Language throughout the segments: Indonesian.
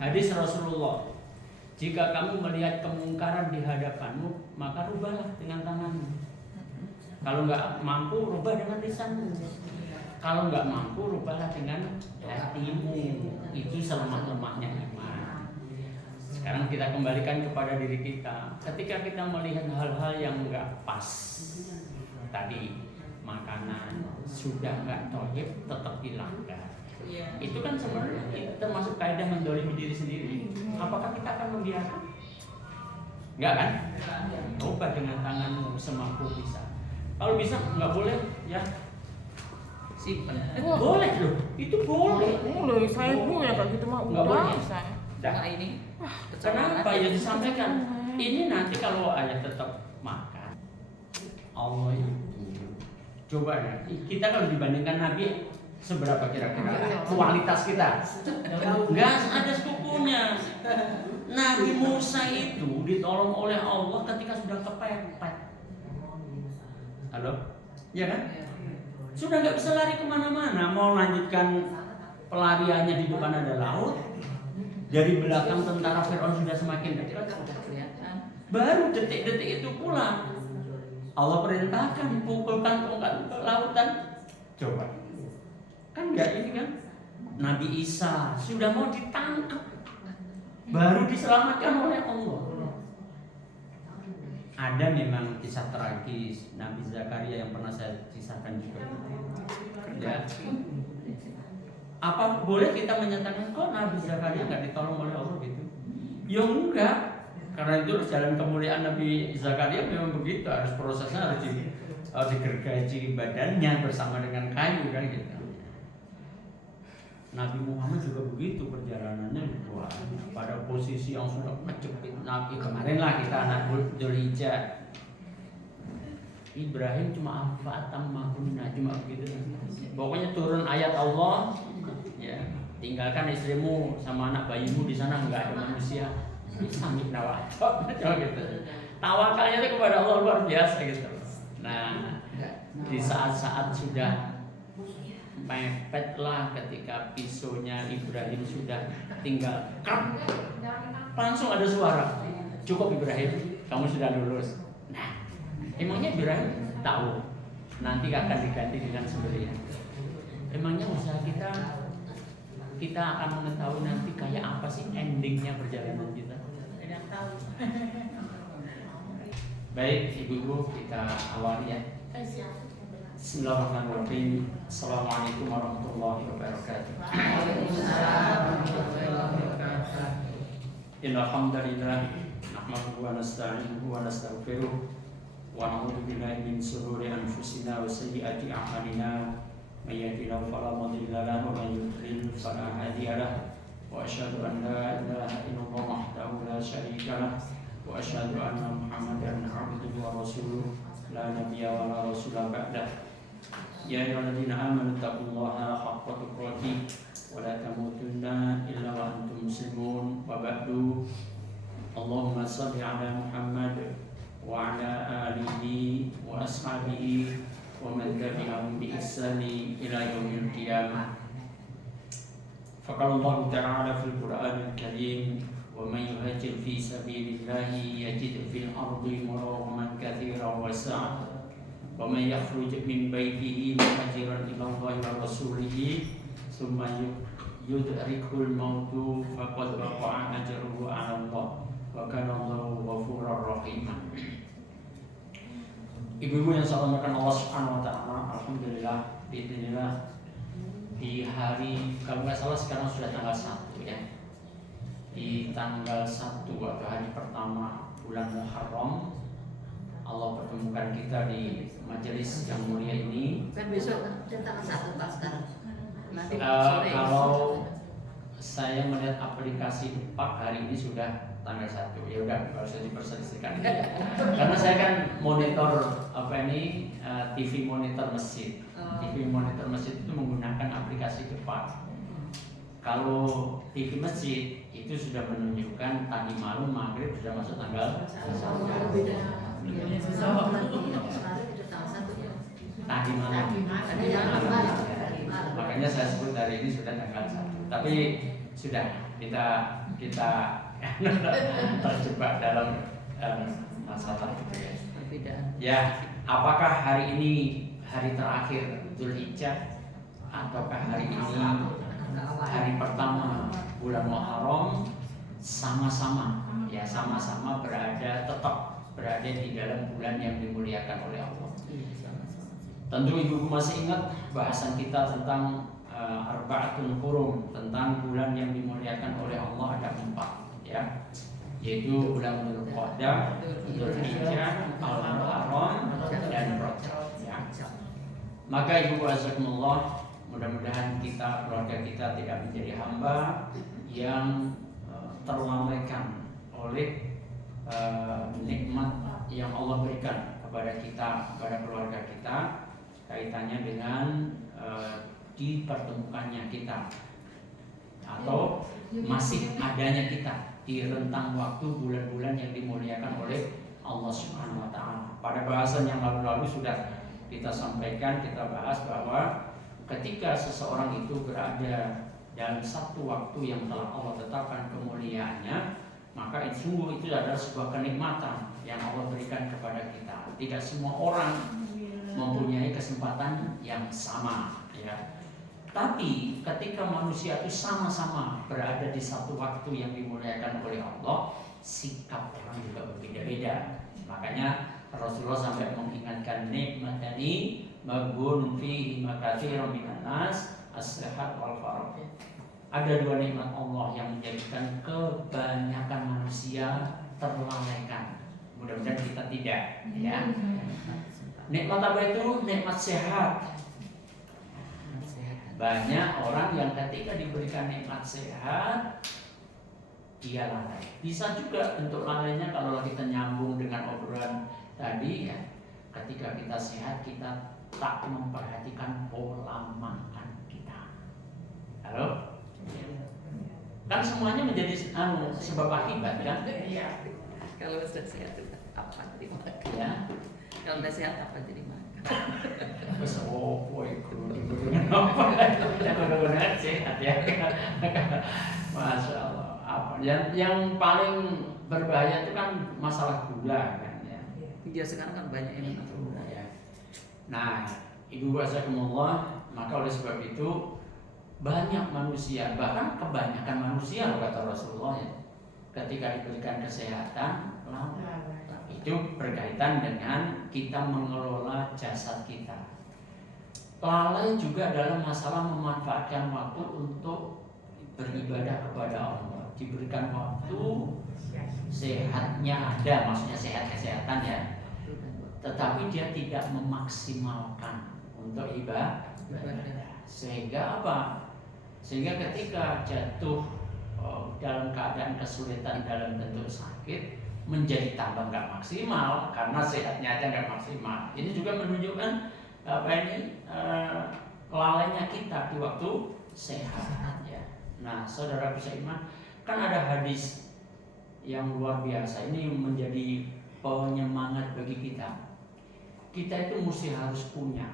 Hadis Rasulullah, jika kamu melihat kemungkaran di hadapanmu, maka rubahlah dengan tanganmu. Kalau nggak mampu, rubah dengan lisanmu. Kalau nggak mampu, rubahlah dengan hatimu. Itu selemah-lemahnya iman. Sekarang kita kembalikan kepada diri kita. Ketika kita melihat hal-hal yang nggak pas, tadi makanan sudah nggak thayyib, tetap dilanggar. Itu kan sebenarnya itu termasuk kaidah mendolimi diri sendiri. Apakah kita akan membiarkan? Enggak kan? Coba dengan tanganmu semampu bisa. Kalau bisa nggak boleh ya simpan. Boleh loh, itu boleh. Boleh, saya ya kayak gitu mah nggak boleh. Saya. Nah, ini kenapa yang disampaikan? Ini nanti kalau ayah tetap makan, Allah itu. Coba ya, kita kalau dibandingkan Nabi seberapa kira-kira kualitas kita? Enggak ada sepupunya. Nabi Musa itu ditolong oleh Allah ketika sudah kepepet. Halo? Ya kan? Sudah nggak bisa lari kemana-mana. Mau lanjutkan pelariannya di depan ada laut. Dari belakang tentara Fir'aun sudah semakin dekat. Baru detik-detik itu pula Allah perintahkan pukulkan tongkat ke lautan. Coba. Kan enggak ini kan? Nabi Isa sudah mau ditangkap, baru diselamatkan oleh Allah. Ada memang kisah tragis Nabi Zakaria yang pernah saya kisahkan juga. Ya. Apa boleh kita menyatakan kok Nabi Zakaria nggak ditolong oleh Allah gitu? Ya enggak. Karena itu jalan kemuliaan Nabi Zakaria memang begitu, harus prosesnya harus digergaji badannya bersama dengan kayu kan gitu. Nabi Muhammad juga begitu perjalanannya pada posisi yang sudah menjepit Nabi. Kemarin lah kita anak Dzulhijjah. Ibrahim cuma afatam mahunna cuma begitu. Pokoknya turun ayat Allah, ya tinggalkan istrimu sama anak bayimu di sana nggak ada manusia. Sambil nawakal, gitu. Tawakalnya itu kepada Allah luar biasa gitu. Nah, di saat-saat sudah mepetlah ketika pisaunya Ibrahim sudah tinggal, langsung ada suara. Cukup Ibrahim, kamu sudah lulus. Nah, emangnya Ibrahim tahu nanti akan diganti dengan sembelihan. Emangnya usaha kita akan mengetahui nanti kayak apa sih endingnya perjalanan kita. Tidak tahu. Baik ibu-ibu, kita awali ya. Bismillahirrahmanirrahim. Assalamualaikum warahmatullahi wabarakatuh. Innal hamdalillah nahmaduhu wa nasta'inuhu wa nastaghfiruh wa na'udzu billahi min shururi anfusina wa sayyiati a'malina. May yahdihillahu fala mudilla lahu wa may yudlil fala hadiya lahu. Wa asyhadu an la ilaha illallah wahdahu la syarika lahu wa asyhadu anna Muhammadan abduhu wa rasuluh la nabiyya wa la rasula ba'dah. Ya ayyuhalladzina amanu taqullaha haqqa tuqatih wa la tamutunna illa wa antum muslimun. Wa ba'du. Allahumma shalli ala Muhammad wa ala alihi wa ashabihi wa man tabi'ahum bi ihsani ila yaumil qiyamah. Faqala Allah ta'ala fil Qur'anil Karim, wa man yuhajir fi sabilillahi yajid fil ardi muraghman katsiran wa sa'a, wa man yakhruj min baytihi muhajiran ila Allah wa rasulihi thumma yudrikul mautu faqad waqa'a ajruhu 'ala Allah wa kana Allahu ghafurur rahim. Ibu-ibu yang saya hormatkan Allah Subhanahu wa taala, alhamdulillah biidznillah di hari, kalau nggak salah sekarang sudah tanggal 1 ya. Di tanggal 1 atau hari pertama bulan Muharram, Allah pertemukan kita di majelis yang mulia ini. Kan besok tanggal 1 Pak sekarang. Nanti kalau saya melihat aplikasi Pak hari ini sudah tanggal 1. Ya udah, kalau saya diperselisihkan ini. Karena saya kan monitor TV monitor masjid. TV monitor masjid itu menggunakan aplikasi Cepat. Kalau TV masjid itu sudah menunjukkan tadi malam maghrib sudah masuk tanggal 1. Tadi malam. Makanya saya sebut hari ini sudah tanggal 1. Tapi sudah kita terjebak dalam masalah itu ya. Perbedaan. Ya, apakah hari ini hari terakhir Dzulhijjah ataukah hari ini hari pertama bulan Muharram? Sama-sama ya, sama-sama tetap berada di dalam bulan yang dimuliakan oleh Allah. Tentu ibu masih ingat bahasan kita tentang Arba'atun Hurum, tentang bulan yang dimuliakan oleh Allah ada 4 ya, yaitu bulan Dzulqa'dah, Dzulhijjah, Al-Muharram dan Rajab ya. Maka ibu azakumullah, mudah-mudahan keluarga kita tidak menjadi hamba yang terlalaikan oleh nikmat yang Allah berikan kepada kita, kepada keluarga kita, kaitannya dengan dipertemukannya kita atau masih adanya kita di rentang waktu bulan-bulan yang dimuliakan oleh Allah Subhanahu wa taala. Pada bahasan yang lalu-lalu sudah kita sampaikan, kita bahas bahwa ketika seseorang itu berada dalam satu waktu yang telah Allah tetapkan kemuliaannya, maka sungguh itu adalah sebuah kenikmatan yang Allah berikan kepada kita. Tidak semua orang mempunyai kesempatan yang sama ya. Tapi ketika manusia itu sama-sama berada di satu waktu yang dimuliakan oleh Allah, sikap orang juga berbeda-beda. Makanya Rasulullah sampai mengingatkan nikmatani maghbun fihi makatsirun minan nas as-sihat wal faragh. Ada 2 nikmat Allah yang menjadikan kebanyakan manusia terlalaikan. Mudah-mudahan kita tidak ya. Nikmat apa itu? Nikmat sehat. Banyak orang yang ketika diberikan nikmat sehat dia lalai. Bisa juga bentuk lalainya kalau kita nyambung dengan obrolan tadi ya. Ketika kita sehat kita tak memperhatikan pola makan kita. Halo? Kan semuanya menjadi sebab akibat kan? Iya. Kalau sudah sehat apa dimakan? Ya. Kalau sudah sehat apa jadi makan? Terus benar-benar sehat ya. Masya Allah. Yang paling berbahaya itu kan masalah gula kan ya. Iya, sekarang kan banyak yang minum gula ya. Nah, ibu azakumullah, maka oleh sebab itu banyak manusia, bahkan kebanyakan manusia kata Rasulullah ya, ketika diberikan kesehatan itu berkaitan dengan kita mengelola jasad kita. Lalai juga dalam masalah memanfaatkan waktu untuk beribadah kepada Allah. Diberikan waktu, sehatnya ada, maksudnya sehat kesehatan ya, tetapi dia tidak memaksimalkan untuk ibadah. Sehingga apa? Sehingga ketika jatuh dalam keadaan kesulitan dalam bentuk sakit, menjadi tambah nggak maksimal karena sehatnya aja nggak maksimal. Ini juga menunjukkan lalainya kita di waktu sehat ya. Nah, saudara bisa iman, kan ada hadis yang luar biasa. Ini menjadi penyemangat bagi kita. Kita itu mesti harus punya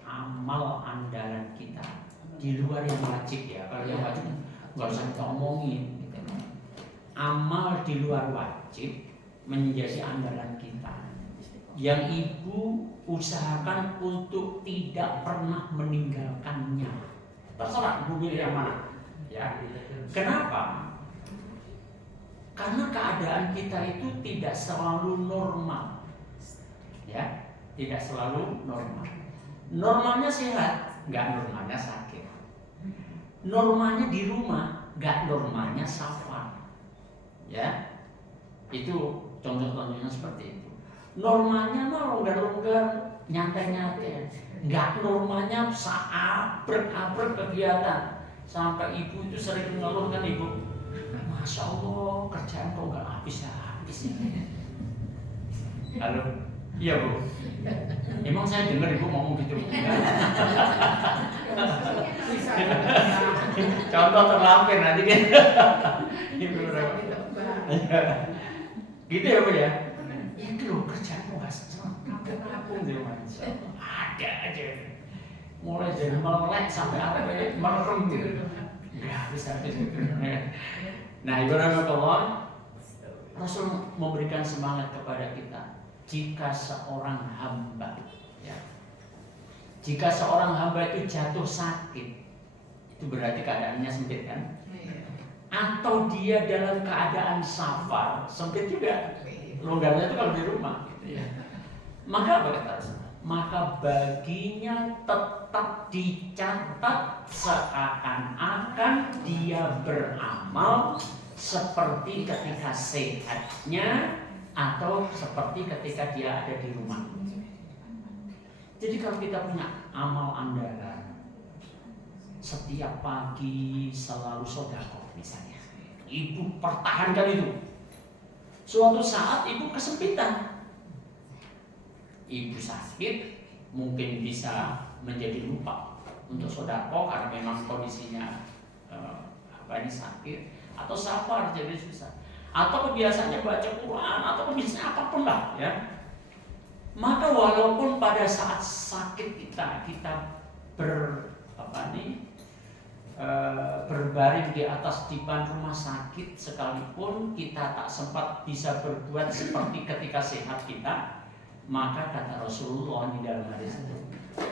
amal andalan kita di luar yang wajib ya. Kalau yang wajib nggak usah kita omongin gitu. Amal di luar wajib menjadi andalan kita, yang ibu usahakan untuk tidak pernah meninggalkannya. Terserah ibu pilih yang mana ya. Kenapa? Karena keadaan kita itu tidak selalu normal ya, tidak selalu normal. Normalnya sehat, nggak normalnya sakit. Normalnya di rumah, nggak normalnya safar ya. Itu contoh-contohnya seperti itu. Normalnya mah longgar-longgar, nyantai-nyantai. Nggak normalnya abrek-abrek kegiatan. Sampai ibu itu sering ngeluh kan ibu, Masya Allah kerjaan kok nggak habis-habis ya. Halo, iya bu. Emang saya dengar ibu ngomong gitu. Contoh terlampir nanti kan. Ibu gitu ya bu ya. Itu loh kerjaan kok nggak kampung di rumah. Ada aja. Mulai dari melek sampai apa ya, merem gitu. Nggak bisa gitu. Nah, Ibu rahmatullah, Rasul memberikan semangat kepada kita. Jika seorang hamba, ya, jika seorang hamba itu jatuh sakit, itu berarti keadaannya sempit kan? Atau dia dalam keadaan safar, sempit juga. Longgarnya itu kalau di rumah, gitu ya. Maka apa kata Rasul? Maka baginya tetap dicatat seakan-akan dia beramal seperti ketika sehatnya atau seperti ketika dia ada di rumah. Jadi kalau kita punya amal andalan, setiap pagi selalu sedekah misalnya, ibu pertahankan itu. Suatu saat ibu kesempitan, ibu sakit, mungkin bisa menjadi lupa untuk sedekah karena memang kondisinya ini sakit, atau safar jadi susah, atau kebiasaannya baca Quran, atau kebiasaan apapun lah ya. Maka walaupun pada saat sakit kita berbaring di atas dipan rumah sakit sekalipun, kita tak sempat bisa berbuat seperti ketika sehat kita, maka kata Rasulullah di dalam hadis itu,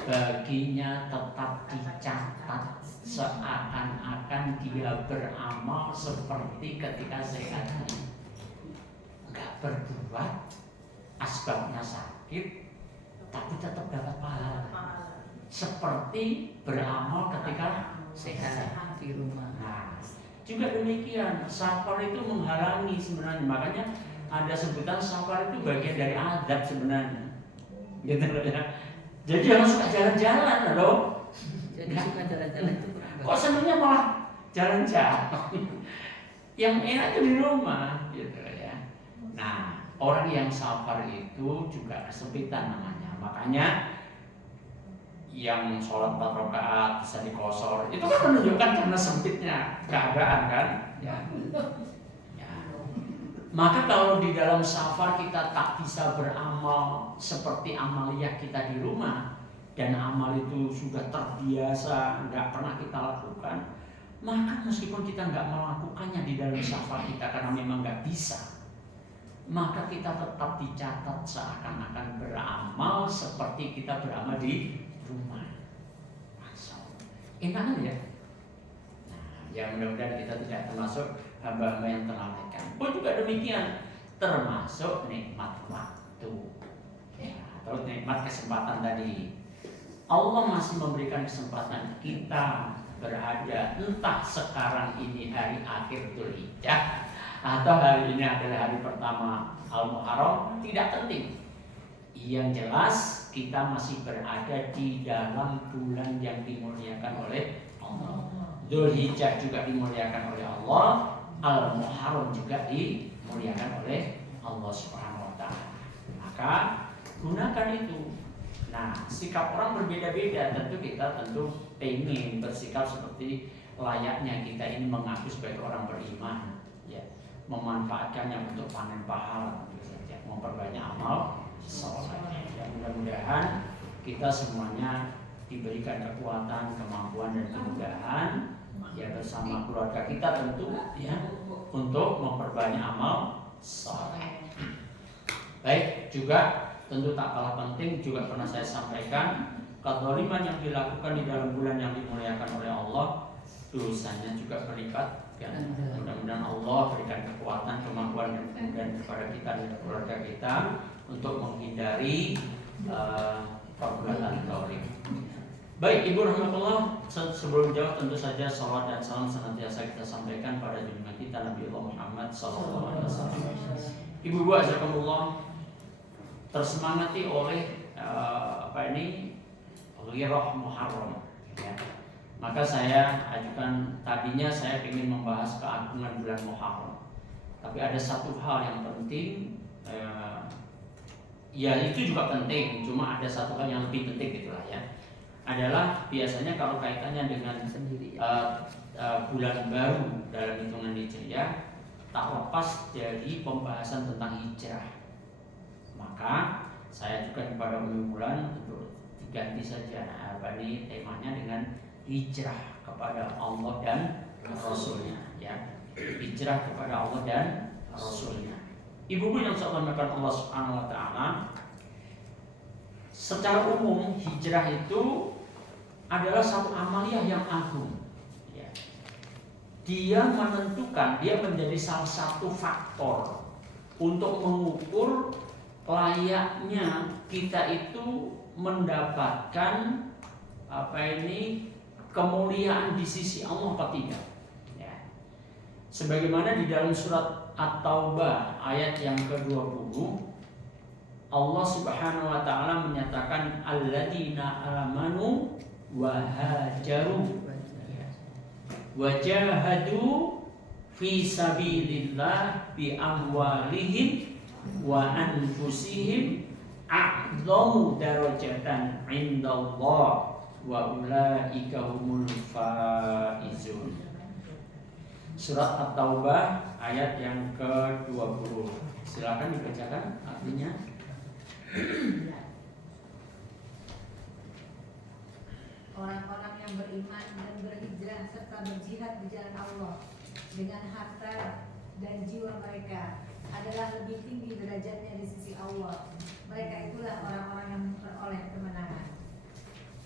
baginya tetap dicatat seakan-akan dia beramal seperti ketika sehatnya. Enggak berbuat, asbabnya sakit, tapi tetap dapat pahala seperti beramal ketika sehat di rumah. Nah, juga demikian, safar itu menghalangi sebenarnya. Makanya ada sebutan safar itu bagian dari adab sebenarnya. Gitu ya. Jadi jangan suka jalan-jalan loh. Jadi suka jalan-jalan itu kurang bagus. Kok senangnya malah jalan-jalan? Yang enak itu di rumah, gitu ya. Nah, orang yang safar itu juga kesempitan namanya. Makanya yang sholat 4 rakaat bisa dikosor, itu kan menunjukkan karena sempitnya keadaan kan ya. Maka kalau di dalam safar kita tak bisa beramal seperti amaliyah kita di rumah, dan amal itu sudah terbiasa nggak pernah kita lakukan, maka meskipun kita nggak melakukannya di dalam safar kita karena memang nggak bisa, maka kita tetap dicatat seakan-akan beramal seperti kita beramal di rumah. Enak kan ya? Nah, ya mudah-mudahan kita tidak termasuk hamba-hamba yang terlalaikan. Pun juga demikian, termasuk nikmat waktu, ya, atau nikmat kesempatan tadi. Allah masih memberikan kesempatan kita berada, entah sekarang ini hari akhir Dzulhijjah atau hari ini adalah hari pertama Al-Muharram, tidak penting. Yang jelas kita masih berada di dalam bulan yang dimuliakan oleh Allah. Dzulhijjah juga dimuliakan oleh Allah, Al-Muharram juga dimuliakan oleh Allah Subhanahu wa taala. Maka gunakan itu. Nah, sikap orang berbeda-beda, kita pengen bersikap seperti layaknya kita ini mengaku sebagai orang beriman, ya, memanfaatkannya untuk panen pahala, memperbanyak amal soleh. Ya, mudah-mudahan kita semuanya diberikan kekuatan, kemampuan dan kemudahan, ya, bersama keluarga kita tentu, ya, untuk memperbanyak amal soleh. Baik, juga tentu tak kalah penting juga pernah saya sampaikan, kezaliman yang dilakukan di dalam bulan yang dimuliakan oleh Allah, dosanya juga berlipat. Ya, mudah-mudahan Allah berikan kekuatan, kemampuan dan kemudahan kepada kita dan keluarga kita untuk menghindari perbuatan zalim. Baik, Ibu rahmatullah, sebelum jawab tentu saja salawat dan salam senantiasa kita sampaikan pada junjungan kita Nabi Muhammad sallallahu alaihi wasallam. Ibu-ibu azakumullah, tersemangati oleh Ghirah Muharram, ya. Maka saya ajukan, tadinya saya ingin membahas keagungan bulan Muharram, tapi ada satu hal yang penting, ya itu juga penting, cuma ada satu hal yang lebih penting gitulah ya, adalah biasanya kalau kaitannya dengan bulan baru dalam hitungan Hijriah, tak lepas dari pembahasan tentang hijrah. Maka saya ajukan kepada Umi Bulan untuk diganti saja temanya dengan hijrah kepada Allah dan Rasulnya, ya. Hijrah kepada Allah dan Rasulnya. Ibu-ibu yang saya hormati Allah Subhanahu wa taala, secara umum hijrah itu adalah satu amaliyah yang agung. Ya. Dia menentukan, dia menjadi salah satu faktor untuk mengukur layaknya kita itu mendapatkan kemuliaan di sisi Allah atau tidak. Ya. Sebagaimana di dalam surat At-Taubah ayat yang ke-20, Allah Subhanahu wa taala menyatakan alladzina amanu wa hajaru wa jahadu fi sabilillah bi amwalihim wa anfusihim a'dhamu darajatan 'indallah wa ulaika humul faizun. Surat At-Taubah ayat yang ke-20. Silakan dibacakan artinya. Orang-orang yang beriman dan berhijrah serta berjihad di jalan Allah dengan harta dan jiwa mereka adalah lebih tinggi derajatnya di sisi Allah. Mereka itulah orang-orang yang memperoleh kemenangan.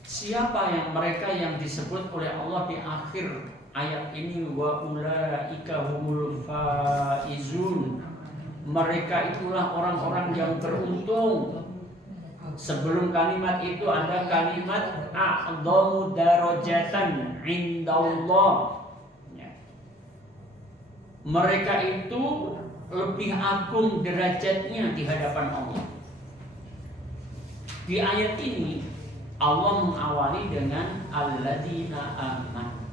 Siapa yang mereka yang disebut oleh Allah di akhir ayat ini, wa ulaika humul faizun. Mereka itulah orang-orang yang beruntung. Sebelum kalimat itu ada kalimat a'dhamu darajatan 'indallah. Ya. Mereka itu lebih agung derajatnya di hadapan Allah. Di ayat ini Allah mengawali dengan alladzina amanu,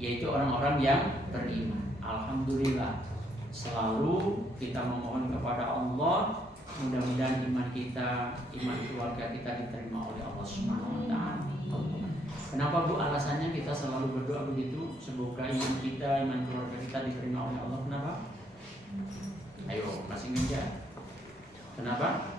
yaitu orang-orang yang beriman. Alhamdulillah, selalu kita memohon kepada Allah, mudah-mudahan iman kita, iman keluarga kita diterima oleh Allah Subhanahu wa taala. Kenapa Bu alasannya kita selalu berdoa begitu? Semoga iman kita, iman keluarga kita diterima oleh Allah. Kenapa? Ayo, masih ngejar. Kenapa?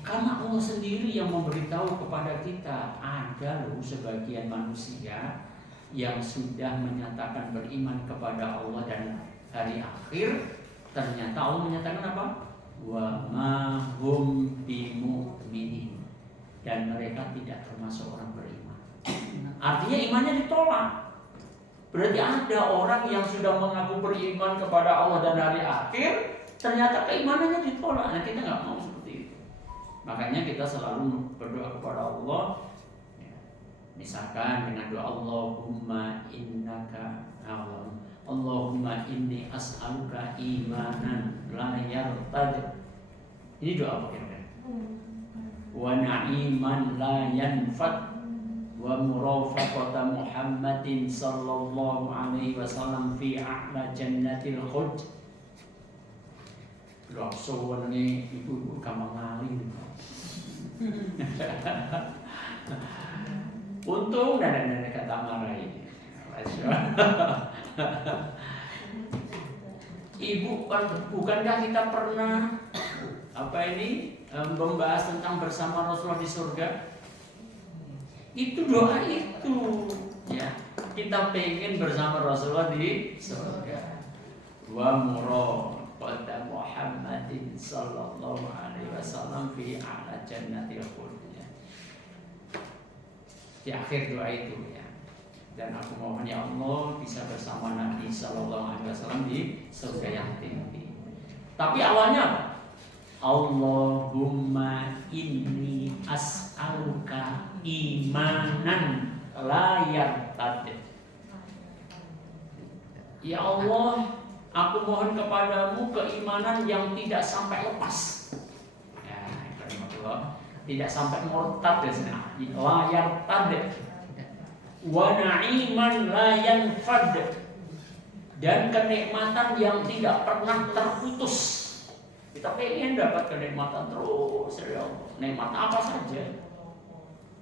Karena Allah sendiri yang memberitahu kepada kita, ada loh sebagian manusia yang sudah menyatakan beriman kepada Allah dan hari akhir. Ternyata Allah menyatakan apa? Wa ma hum bimu'minin, dan mereka tidak termasuk orang beriman. Artinya imannya ditolak. Berarti ada orang yang sudah mengaku beriman kepada Allah dan hari akhir, ternyata keimanannya ditolak. Nah, kita nggak mau seperti itu. Makanya kita selalu berdoa kepada Allah. Misalkan dengan doa Allahumma innaka a'lam, Allahumma inni as'aluka imanan la yartad. Ini doa apa kira-kira? Wa na'iman la yanfad wa murafaqata Muhammadin sallallahu alaihi wasallam fi a'la jannatil khuld. Doa sowan ini ibu-ibu gampang ngalih. Untung nenek-nenek kata marahin. Ibu, bukankah kita pernah membahas tentang bersama Rasulullah di surga? Itu doa itu, ya. Kita pengen bersama Rasulullah di surga. Wa murafaqata Muhammadin sallallahu alaihi wasallam fi a'la jannatil khuld. Di akhir doa itu, ya. Dan aku mohon ya Allah bisa bersama Nabi sallallahu alaihi wasallam di surga yang tinggi. Tapi awalnya apa? Allahumma inni as'aluka imanan la yartad. Ya Allah, aku mohon kepadamu keimanan yang tidak sampai lepas. Ya, Allah, tidak sampai murtad ya, la yartad. Wa na'iman la yanfad, dan kenikmatan yang tidak pernah terputus. Kita pengen dapat kenikmatan terus ya Allah. Nikmat apa saja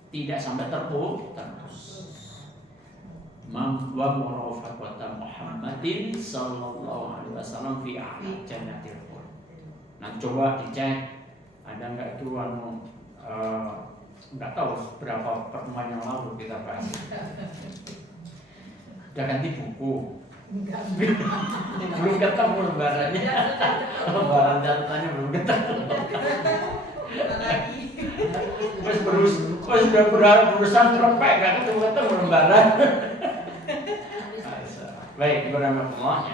tidak sampai terputus. Wa murafaqata Muhammadin sallallahu alaihi wasallam fi a'la jannatil khuld. Nah, coba dicek ada enggak itu nggak tahu berapa pertemuan yang lalu kita bahas. Udah ganti buku. Belum ketemu lembarannya. Lembaran catatannya belum ketemu. Terus berusaha terempek nggak ketemu lembaran. Baik, berahmatullah.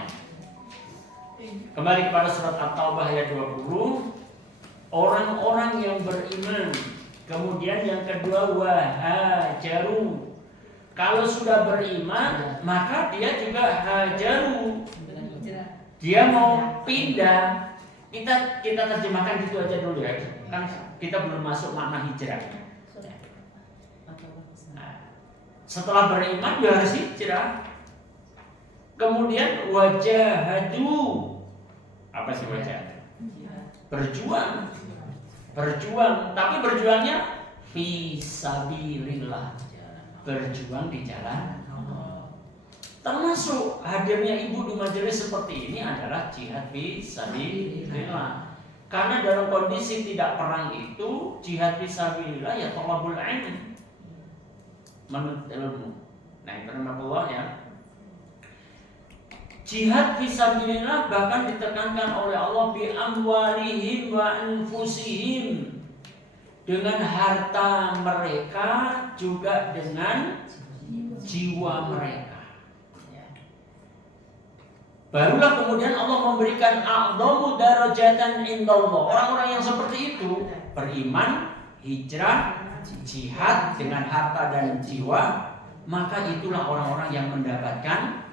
Kembali kepada surat At-Taubah ayat 20. Orang-orang yang beriman. Kemudian yang kedua wahajaru. Kalau sudah beriman, maka dia juga hajaru. Dia mau pindah. Kita terjemahkan gitu aja dulu ya. Kan kita belum masuk makna hijrah. Nah, setelah beriman dia harus hijrah. Kemudian wajahadu. Apa sih wajah? Berjuang. Tapi berjuangnya fisabilillah. Berjuang di jalan Allah. Termasuk hadirnya ibu di majelis seperti ini adalah jihad fisabilillah. Karena dalam kondisi tidak perang itu jihad fisabilillah ya thalabul ilm, menuntut ilmu. Nah, itu nama Allah ya. Jihad fisabilillah bahkan ditekankan oleh Allah bi amwalihim wa anfusihim, dengan harta mereka juga dengan jiwa mereka. Barulah kemudian Allah memberikan a'dhamu darajatan indallah. Orang-orang yang seperti itu beriman, hijrah, jihad dengan harta dan jiwa, maka itulah orang-orang yang mendapatkan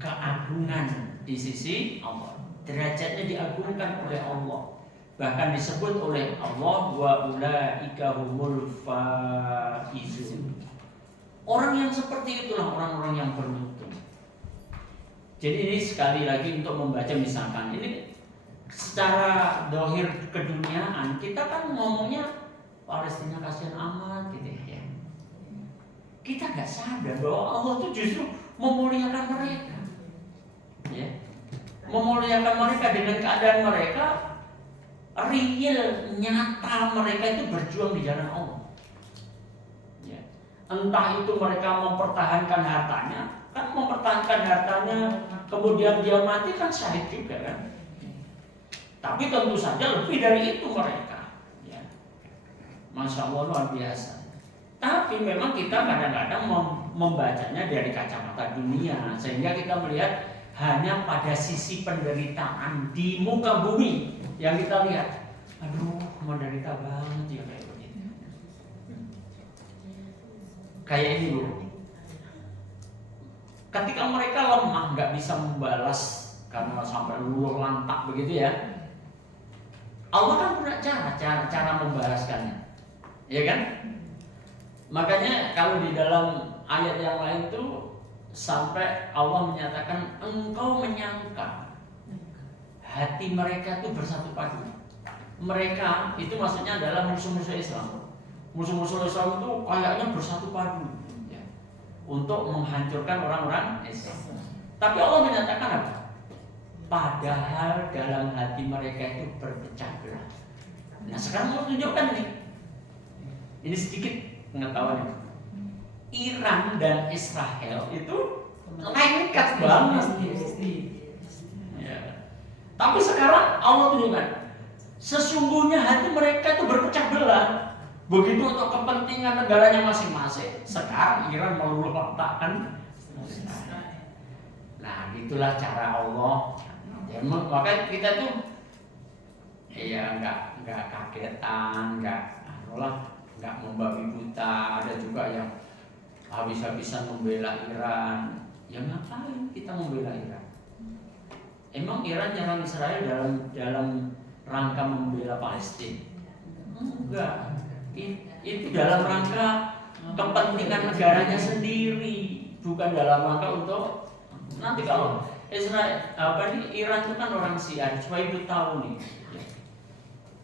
keagungan di sisi Allah. Derajatnya diagungkan oleh Allah. Bahkan disebut oleh Allah wa ulaika humul faizun. Orang yang seperti itulah orang-orang yang beruntung. Jadi ini sekali lagi untuk membaca, misalkan ini secara dohir keduniaan kita kan ngomongnya Palestina kasihan amat gitu ya. Kita nggak sadar bahwa Allah tuh justru memuliakan mereka. Ya. Memuliakan mereka dengan keadaan mereka real, nyata mereka itu berjuang di jalan Allah. Ya. Entah itu mereka mempertahankan hartanya, kan mempertahankan hartanya, kemudian dia mati kan syahid juga kan. Tapi tentu saja lebih dari itu mereka. Ya. Masya Allah luar biasa. Tapi memang kita kadang-kadang membacanya dari kacamata dunia, sehingga kita melihat hanya pada sisi penderitaan di muka bumi yang kita lihat. Aduh, menderita banget ya kayak begitu. Kayak ini Bu. Ketika mereka lemah, nggak bisa membalas karena sampai luluh lantak begitu ya. Allah kan punya cara membalaskannya, ya kan? Makanya kalau di dalam ayat yang lain tuh sampai Allah menyatakan engkau menyangka hati mereka itu bersatu padu. Mereka itu maksudnya adalah musuh-musuh Islam. Musuh-musuh Islam itu kayaknya bersatu padu ya, untuk menghancurkan orang-orang Islam. Tapi Allah menyatakan apa? Padahal dalam hati mereka itu berpecah belah. Nah sekarang mau tunjukkan nih. Ini sedikit pengetahuan. Iran dan Israel itu lengkap banget. Ya. Tapi sekarang Allah tunjukkan, sesungguhnya hati mereka itu berpecah belah. Begitu untuk kepentingan negaranya masing-masing. Sekarang Iran meluluh lantakkan. Nah, itulah cara Allah. Ya, maka kita tuh ya nggak kagetan, nggak membabi buta. Ada juga yang habis-habisan membela Iran. Ya ngapain kita membela Iran? Emang Iran nyerang Israel dalam rangka membela Palestina? Enggak. Itu dalam rangka kepentingan negaranya sendiri, bukan dalam rangka untuk nanti kalau Israel Iran itu kan orang Syiah, supaya itu tahu nih.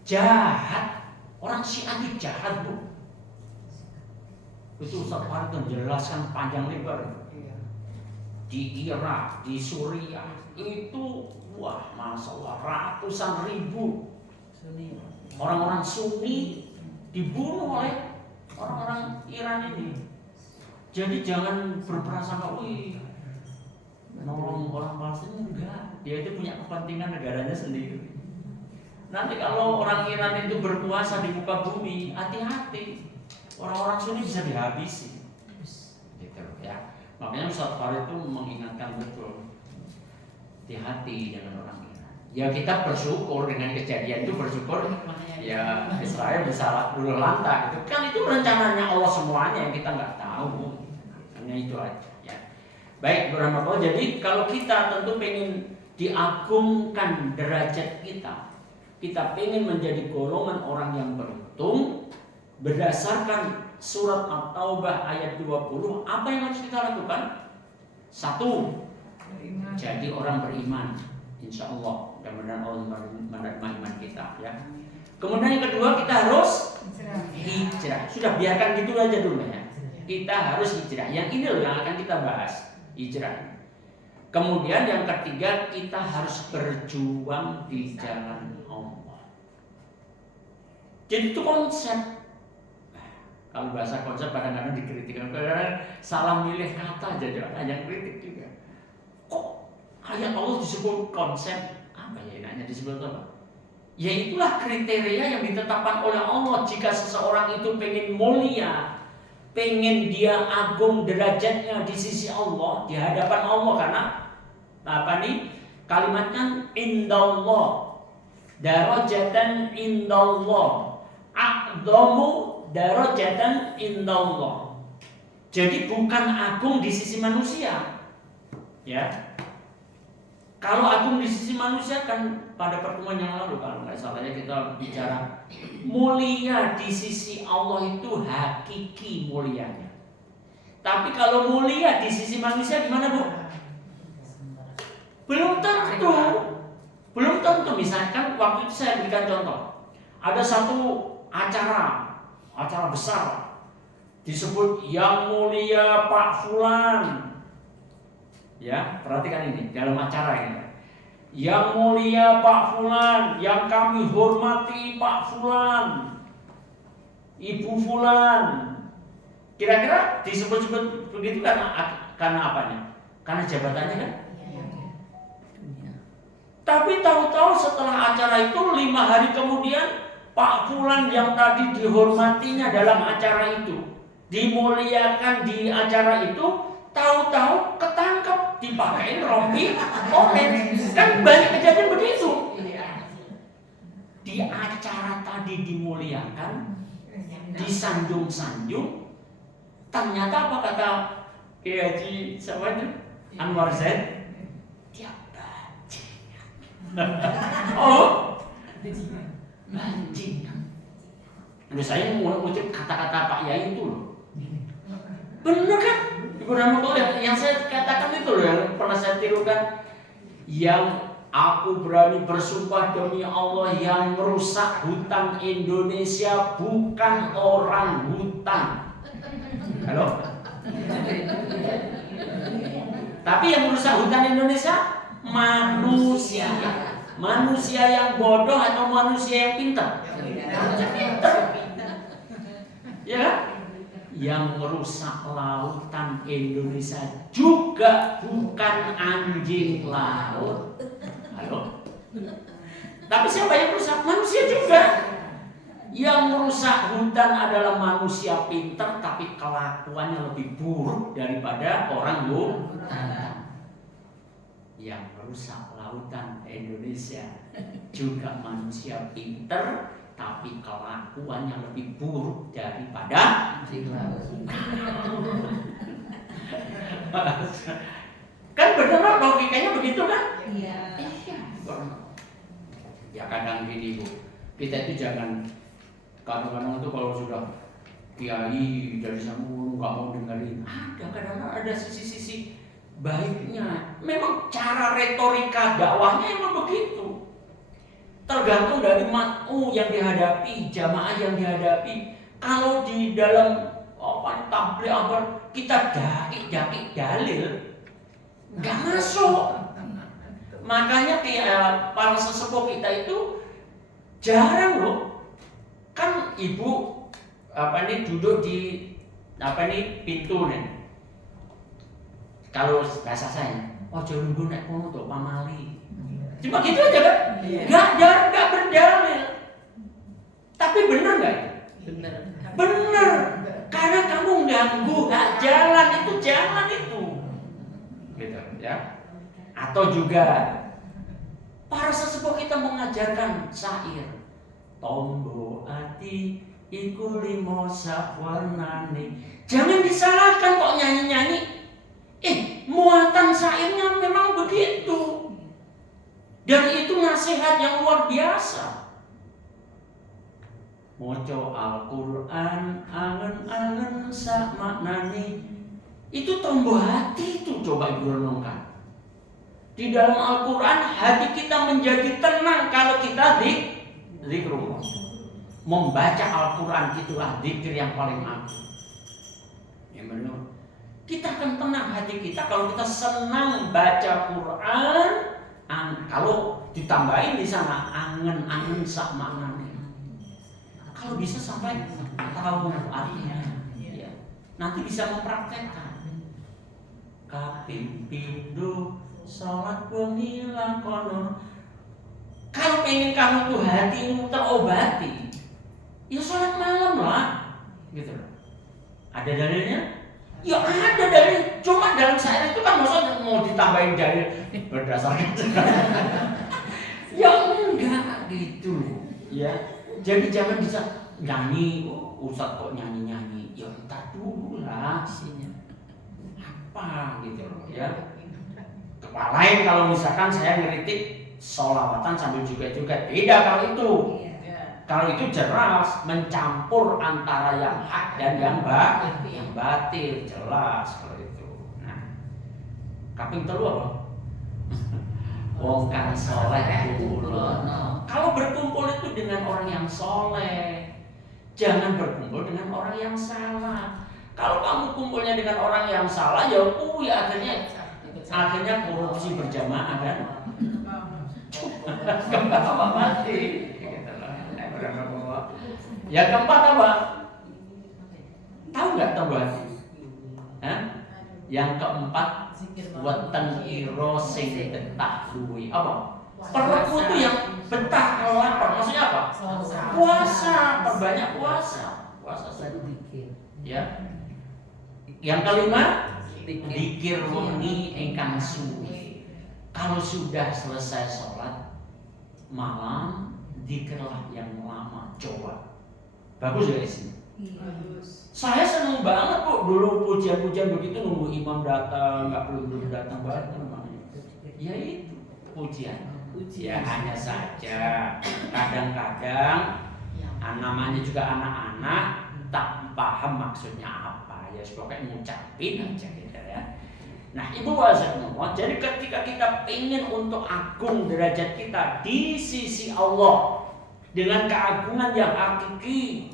Jahat. Orang Syiah itu jahat, Bu. Itu Ustaz Farid menjelaskan panjang lebar. Di Irak, di Suriah itu wah masya Allah ratusan ribu orang-orang Sunni dibunuh oleh orang-orang Iran ini. Jadi jangan berprasangka, wih, nolong orang Palestina, enggak. Dia itu punya kepentingan negaranya sendiri. Nanti kalau orang Iran itu berkuasa di muka bumi, hati-hati, orang-orang Sunni bisa dihabisi. Gitu ya. Makanya Ustaz Farid itu mengingatkan betul, hati-hati dengan orang Iran. Ya kita bersyukur dengan kejadian itu, bersyukur ya Israel bisa dulu lantak itu kan, itu rencananya Allah semuanya yang kita nggak tahu. Hanya itu aja ya. Baik, berapa. Jadi kalau kita tentu pengen diagungkan derajat kita pengen menjadi golongan orang yang beruntung berdasarkan surat At-Taubah ayat 20, apa yang harus kita lakukan? Satu, jadi orang beriman. Insya Allah, mudah-mudahan Allah menerima iman kita ya. Kemudian yang kedua, kita harus hijrah. Sudah, biarkan gitu aja dulu ya. Kita harus hijrah. Yang ini loh yang akan kita bahas, hijrah. Kemudian yang ketiga, kita harus berjuang di jalan Allah. Jadi itu konsep. Kalau bahasa konsep kadang-kadang dikritik, kadang-kadang salah milih kata aja, yang kritik juga. Kok ayat Allah disebut konsep? Apa ya enaknya disebut apa? Ya itulah kriteria yang ditetapkan oleh Allah. Jika seseorang itu pengen mulia, pengen dia agung derajatnya di sisi Allah, di hadapan Allah, karena apa nih kalimatnya, indallah darajatan indallah a'dhamu darajatan indallah. Jadi bukan agung di sisi manusia ya. Kalau agung di sisi manusia kan pada pertemuan yang lalu kalau nggak salah ya kita bicara mulia di sisi Allah itu hakiki mulianya. Tapi kalau mulia di sisi manusia gimana Bu? Belum tentu. Belum tentu. Misalkan waktu itu saya berikan contoh. Ada satu acara besar disebut yang mulia Pak Fulan. Ya, perhatikan ini dalam acara ini. Yang mulia Pak Fulan, yang kami hormati Pak Fulan, Ibu Fulan. Kira-kira disebut-sebut begitu karena apanya? Karena jabatannya kan? Tapi tahu-tahu setelah acara itu 5 hari kemudian Pak Fulan yang tadi dihormatinya dalam acara itu, dimuliakan di acara itu, tahu-tahu ketangkep dipakai rompi orange. Kan banyak kejadian begitu. Di acara tadi dimuliakan, disanjung-sanjung, ternyata apa kata Kiai Haji siapa itu? Anwar Zaid? Dia bajingan. Oh, bajingan. Saya mau ngutip kata-kata Pak Yai itu loh. Bener kan? Ibu Rahmatullah, yang saya katakan itu loh, yang pernah saya tirukan. Yang aku berani bersumpah demi Allah, yang merusak hutan Indonesia bukan orang hutan. Halo? Tapi yang merusak hutan Indonesia manusia. Manusia yang bodoh atau manusia yang pintar? Pintar. Ya, yang merusak lautan Indonesia juga bukan anjing laut. Halo? Tapi siapa yang merusak? Manusia juga. Yang merusak hutan adalah manusia pintar, tapi kelakuannya lebih buruk daripada orang hutan. Yang merusak lautan Indonesia juga manusia pintar, tapi kelakuannya lebih buruk daripada kan benar logikanya begitu kan? Iya. Ya kadang gini Bu, kita itu jangan kadang-kadang itu kalau sudah kiai dari sana nggak mau dengerin. Kadang-kadang ada sisi-sisi baiknya. Memang cara retorika dakwahnya emang begitu. Tergantung dari mat'u yang dihadapi, jamaah yang dihadapi. Kalau di dalam tabligh kita daki dalil, nggak masuk. Makanya para sesepuh kita itu jarang loh. Kan ibu duduk di pintu nih. Kalau bahasa saya, ojo lungguh nek kono to pamali. Cuma gitu aja kan? Enggak berdalil. Tapi bener enggak itu? Bener. Karena kamu ganggu hak jalan itu. Gitu ya. Atau juga para sesepuh kita mengajarkan syair. Tombo ati iku limo sak warnane. Jangan disalahkan kok nyanyi-nyanyi. Muatan syairnya memang begitu. Dan itu nasihat yang luar biasa. Moco Al-Quran angen-angen sak maknane. Itu tombo hati itu, coba ibu renungkan. Di dalam Al-Quran hati kita menjadi tenang kalau kita zikrullah. Membaca Al-Quran itulah zikir yang paling agung. Ya benar. Kita akan tenang hati kita kalau kita senang baca Quran. Kalau ditambahin di sana angen-angen sak maknane. Kalau bisa sampai tahu artinya, ya. Nanti bisa mempraktekkan. Kaping pindho salat wengi lakono. Kalau pengen kamu tuh hatimu terobati, ya sholat malam lah, gitu loh. Ada dalilnya? Ya ada dalil. Cuma dalam syair itu kan maksudnya mau ditambahin dalil berdasarkan ya enggak gitu, ya. Jadi jangan bisa nyanyi, Ustaz kok nyanyi-nyanyi. Ya entar dulu lah apa gitu loh, ya. Lain kalau misalkan saya ngeritik sholawatan sambil juga-juga, tidak kalau itu. Kalau itu jelas mencampur antara yang hak dan yang batil, jelas kalau itu. Nah, kaping telu apa? Wong kang soleh kumpulno. Kalau berkumpul itu dengan orang yang soleh, jangan berkumpul dengan orang yang salah. Kalau kamu kumpulnya dengan orang yang salah, ya akhirnya korupsi berjamaah kan? Apa mati? Ya keempat apa? Tahu nggak tambah? Yang keempat weten iro sing betah luwi. Apa? Perutmu tuh yang betah kalau lapar. Maksudnya apa? Puasa, perbanyak puasa. Puasa sedikit. Ya. Yang kelima, dzikir wengi ingkang suwi. Kalau sudah selesai sholat malam, dzikirlah yang lama. Coba. Bagus ya isinya? Bagus. Saya senang banget kok dulu pujian-pujian begitu nunggu imam datang, nggak belum datang banget namanya. Ya itu pujian. Ya hanya saja kadang-kadang namanya juga anak-anak tak paham maksudnya apa. Ya pokoknya ngucapin aja gitu ya. Nah ibu wazirullah, jadi ketika kita ingin untuk agung derajat kita di sisi Allah dengan keagungan yang hakiki,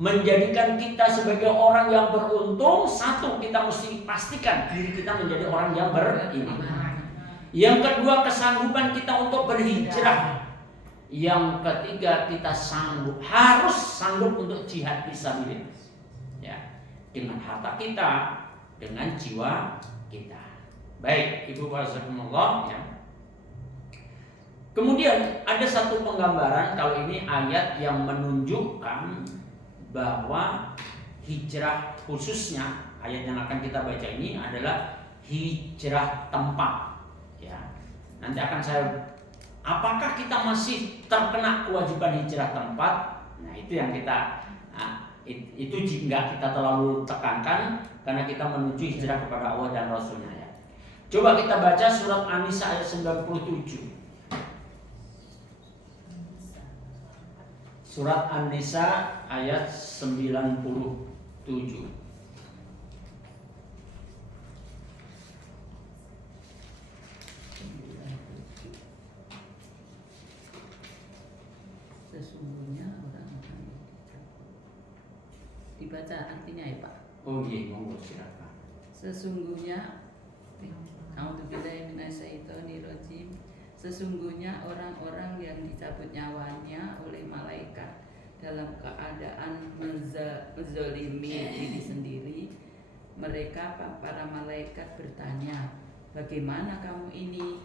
menjadikan kita sebagai orang yang beruntung, satu kita mesti pastikan diri kita menjadi orang yang beriman. Yang kedua kesanggupan kita untuk berhijrah. Yang ketiga kita harus sanggup untuk jihad fisabilillah. Ya, dengan harta kita, dengan jiwa kita. Baik, Ibu Wazakumullah ya. Kemudian ada satu penggambaran, kalau ini ayat yang menunjukkan bahwa hijrah khususnya ayat yang akan kita baca ini adalah hijrah tempat. Ya, nanti akan saya, apakah kita masih terkena kewajiban hijrah tempat? Nah itu yang kita, itu jika kita terlalu tekankan karena kita menuju hijrah kepada Allah dan Rasulnya ya. Coba kita baca surat An-Nisa ayat 97. Surat An-Nisa ayat 97. Sesungguhnya orang-orang dibaca artinya ya Pak. Oh iya, monggo silakan. Sesungguhnya A'udzubillahi minasyaitonirrajim. Sesungguhnya orang-orang yang dicabut nyawanya oleh malaikat dalam keadaan menzalimi diri sendiri, mereka para malaikat bertanya, bagaimana kamu ini?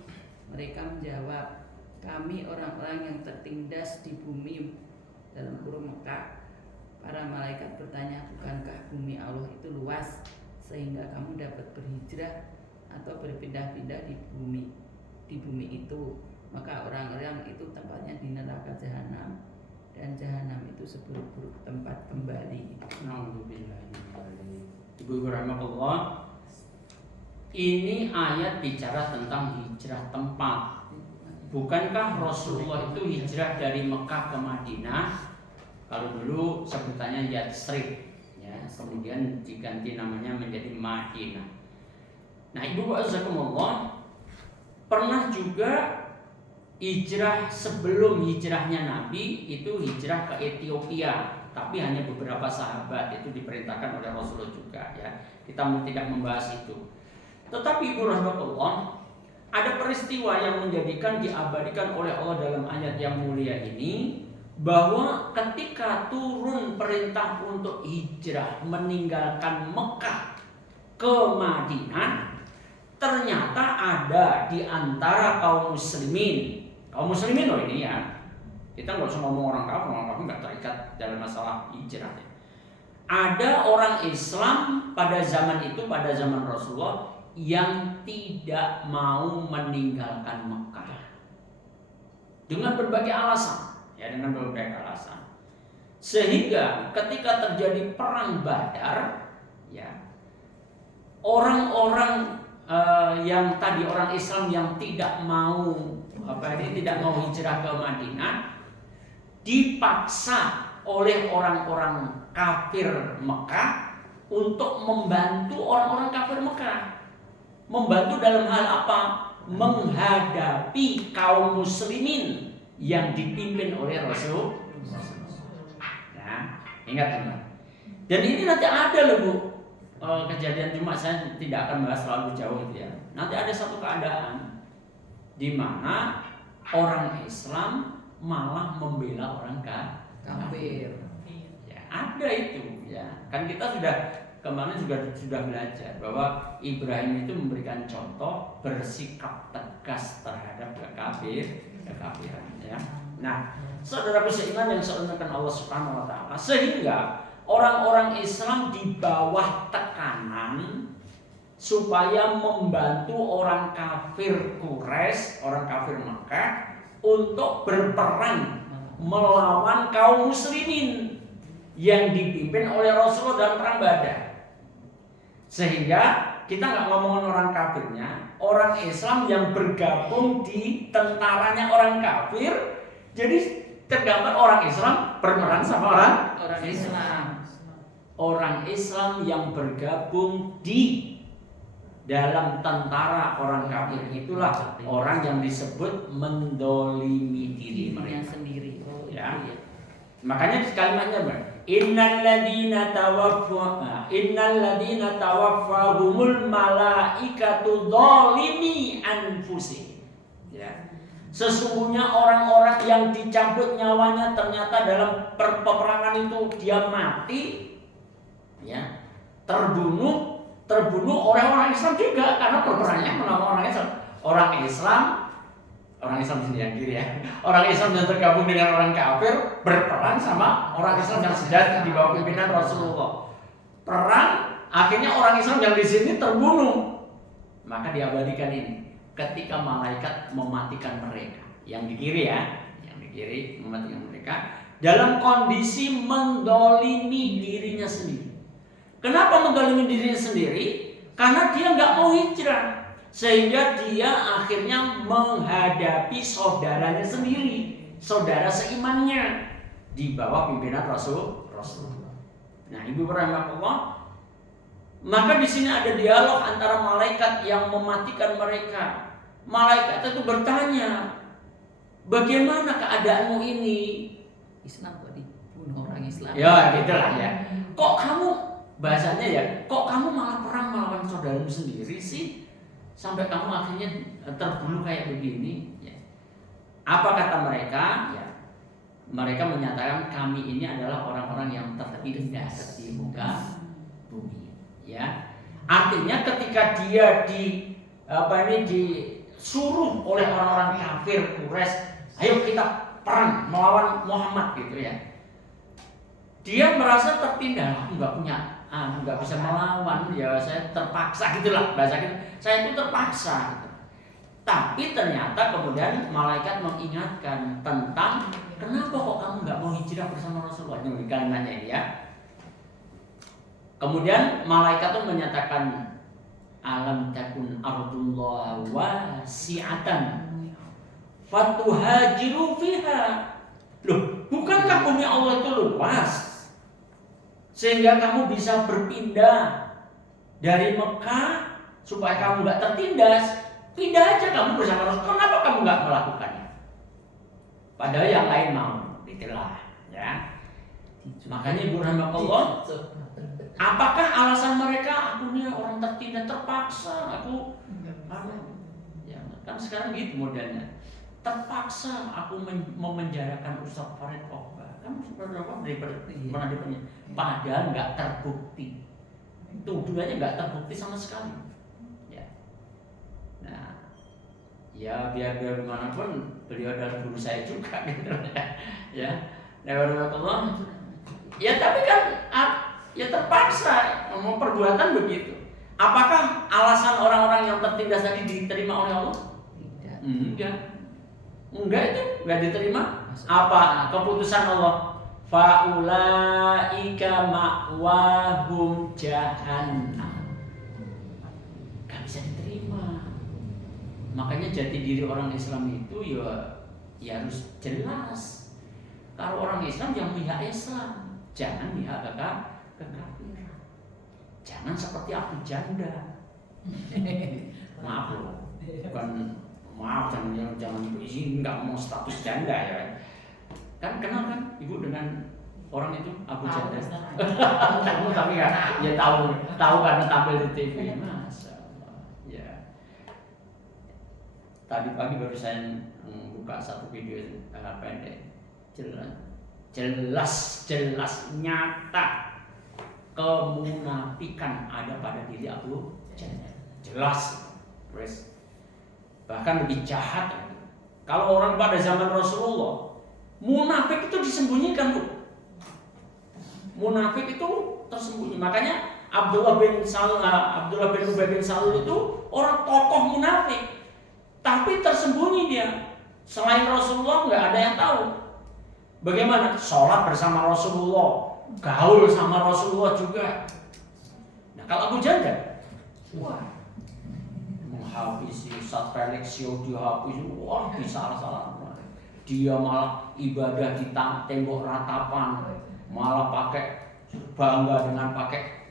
Mereka menjawab, kami orang-orang yang tertindas di bumi dalam kurung Mekah. Para malaikat bertanya, bukankah bumi Allah itu luas sehingga kamu dapat berhijrah atau berpindah-pindah di bumi itu? Maka orang-orang itu tempatnya di neraka jahanam, dan jahanam itu seburuk-buruk tempat kembali. Ibu rahmatullah, ini ayat bicara tentang hijrah tempat. Bukankah Rasulullah itu hijrah dari Mekah ke Madinah? Kalau dulu sebutannya Yatsrib, ya, kemudian diganti namanya menjadi Madinah. Nah, Ibu azakumullah, pernah juga hijrah sebelum hijrahnya Nabi itu hijrah ke Ethiopia, tapi hanya beberapa sahabat, itu diperintahkan oleh Rasulullah juga, ya. Kita tidak membahas itu. Tetapi Ibu rahmatullah, ada peristiwa yang menjadikan diabadikan oleh Allah dalam ayat yang mulia ini, bahwa ketika turun perintah untuk hijrah meninggalkan Mekah ke Madinah, ternyata ada di antara kaum muslimin loh ini, ya. Kita nggak usah ngomong orang kafir nggak terikat dalam masalah hijrah, ya. Ada orang Islam pada zaman itu, pada zaman Rasulullah, yang tidak mau meninggalkan Mekah dengan berbagai alasan, ya, dengan berbagai alasan. Sehingga ketika terjadi perang Badar, ya, orang-orang yang tadi orang Islam yang tidak mau hijrah ke Madinah dipaksa oleh orang-orang kafir Mekah untuk membantu orang-orang kafir Mekah. Membantu dalam hal apa? Menghadapi kaum muslimin yang dipimpin oleh Rasul. Nah, ingat teman. Dan ini nanti ada loh Bu, kejadian, cuma saya tidak akan bahas terlalu jauh itu, ya. Nanti ada satu keadaan di mana orang Islam malah membela orang kafir. Ya, ada itu, ya. Kan kita kemarin sudah belajar bahwa Ibrahim itu memberikan contoh bersikap tegas terhadap kekafiran, ya. Nah, saudara seiman yang saya Allah Subhanahu wa taala, sehingga orang-orang Islam di bawah tekanan supaya membantu orang kafir Quraisy, orang kafir Mekah untuk berperang melawan kaum muslimin yang dipimpin oleh Rasulullah dalam perang Badar. Sehingga kita nggak ngomongin orang kafirnya, orang Islam yang bergabung di tentaranya orang kafir. Jadi tergambar orang Islam berperang sama orang Islam. Orang Islam yang bergabung di dalam tentara orang kafir, itulah orang yang disebut mendolimi diri mereka sendiri. Ya. Makanya kalimatnya Innal ladina tawaffahumul malaikatu dzalimi anfusihim. Ya. Sesungguhnya orang-orang yang dicabut nyawanya ternyata dalam peperangan itu dia mati, ya, terbunuh oleh orang Islam juga, karena peperangannya melawan orang Islam. Orang Islam sini yang kiri, ya. Orang Islam yang tergabung dengan orang kafir berperang sama orang Islam yang sejati di bawah pimpinan Rasulullah. Perang, akhirnya orang Islam yang di sini terbunuh. Maka diabadikan ini ketika malaikat mematikan mereka. Yang di kiri, ya, yang di kiri mematikan mereka dalam kondisi mendolimi dirinya sendiri. Kenapa mendolimi dirinya sendiri? Karena dia nggak mau hijrah. Sehingga dia akhirnya menghadapi saudaranya sendiri, saudara seimannya di bawah pimpinan Rasulullah. Nah, Ibu rahmatullah, maka di sini ada dialog antara malaikat yang mematikan mereka. Malaikat itu bertanya, bagaimana keadaanmu ini? Islam kok dibunuh orang Islam? Ya, gitulah, ya. Kok kamu, bahasanya ya, kok kamu malah perang melawan saudaramu sendiri sih? Sampai kamu akhirnya terbunuh kayak begini, ya. Apa kata mereka? Ya. mereka menyatakan kami ini adalah orang-orang yang tertindas di muka bumi, ya. Artinya ketika dia disuruh oleh orang-orang kafir Quraisy, ayo kita perang melawan Muhammad gitu ya. Dia merasa tertindas, aku nggak bisa melawan, ya saya terpaksa gitulah bahasa kita. Saya itu terpaksa. Gitu. Tapi ternyata kemudian malaikat mengingatkan tentang kenapa kok kamu nggak mau hijrah bersama Rasulullah, ini kalimatnya ini ya. Kemudian malaikat itu menyatakan alam takun ardullah wasi'atan fatuhajiru fiha. Loh, bukankah bumi Allah itu luas sehingga kamu bisa berpindah dari Mekah supaya kamu nggak tertindas? Pindah aja kamu bersama Rasul. Kenapa kamu nggak melakukannya? Padahal yang lain mau, itulah ya. Makanya Ibu rahmatullah, apakah alasan mereka aku nih orang tertindas terpaksa aku ya, kan sekarang gitu modelnya. Terpaksa aku memenjarakan Ustaz Farid Okbah. Kan seperti apa pernah dipunya. Padahal nggak terbukti. Tuduhannya nggak terbukti sama sekali. Ya. Nah, ya biar bagaimanapun beliau adalah guru saya juga gitu ya. Ya tapi kan ya terpaksa mau perbuatan begitu. Apakah alasan orang-orang yang tertindas tadi diterima oleh Allah? Enggak itu enggak diterima. Apa keputusan Allah? Faulaika ma'wahum jahannam. Gak bisa diterima. Makanya jati diri orang Islam itu ya harus jelas. Kalau orang Islam yang pihak Islam, jangan pihak kekafiran. Jangan seperti Abu Janda. Maaf loh, jangan ini nggak mau status janda ya. Kan kenal kan ibu dengan orang itu Abu Janda? Kamu tapi ya tahu karena tampil di TV. Masya Allah. Ya. Tadi pagi baru saya buka satu video pendek. Jelas nyata kemunafikan ada pada diri Abu Janda. Jelas. Bahkan lebih jahat. Kalau orang pada zaman Rasulullah, munafik itu disembunyikan, Bu. Munafik itu tersembunyi. Makanya Abdullah bin Ubay bin Salul itu orang tokoh munafik, tapi tersembunyi dia. Selain Rasulullah nggak ada yang tahu. Bagaimana? Sholat bersama Rasulullah, gaul sama Rasulullah juga. Nah kalau Abu Janda, wah, menghabisi Ustaz Felix Show dihabisi, wah salah. Dia malah ibadah di tembok ratapan, malah pakai bangga dengan pakai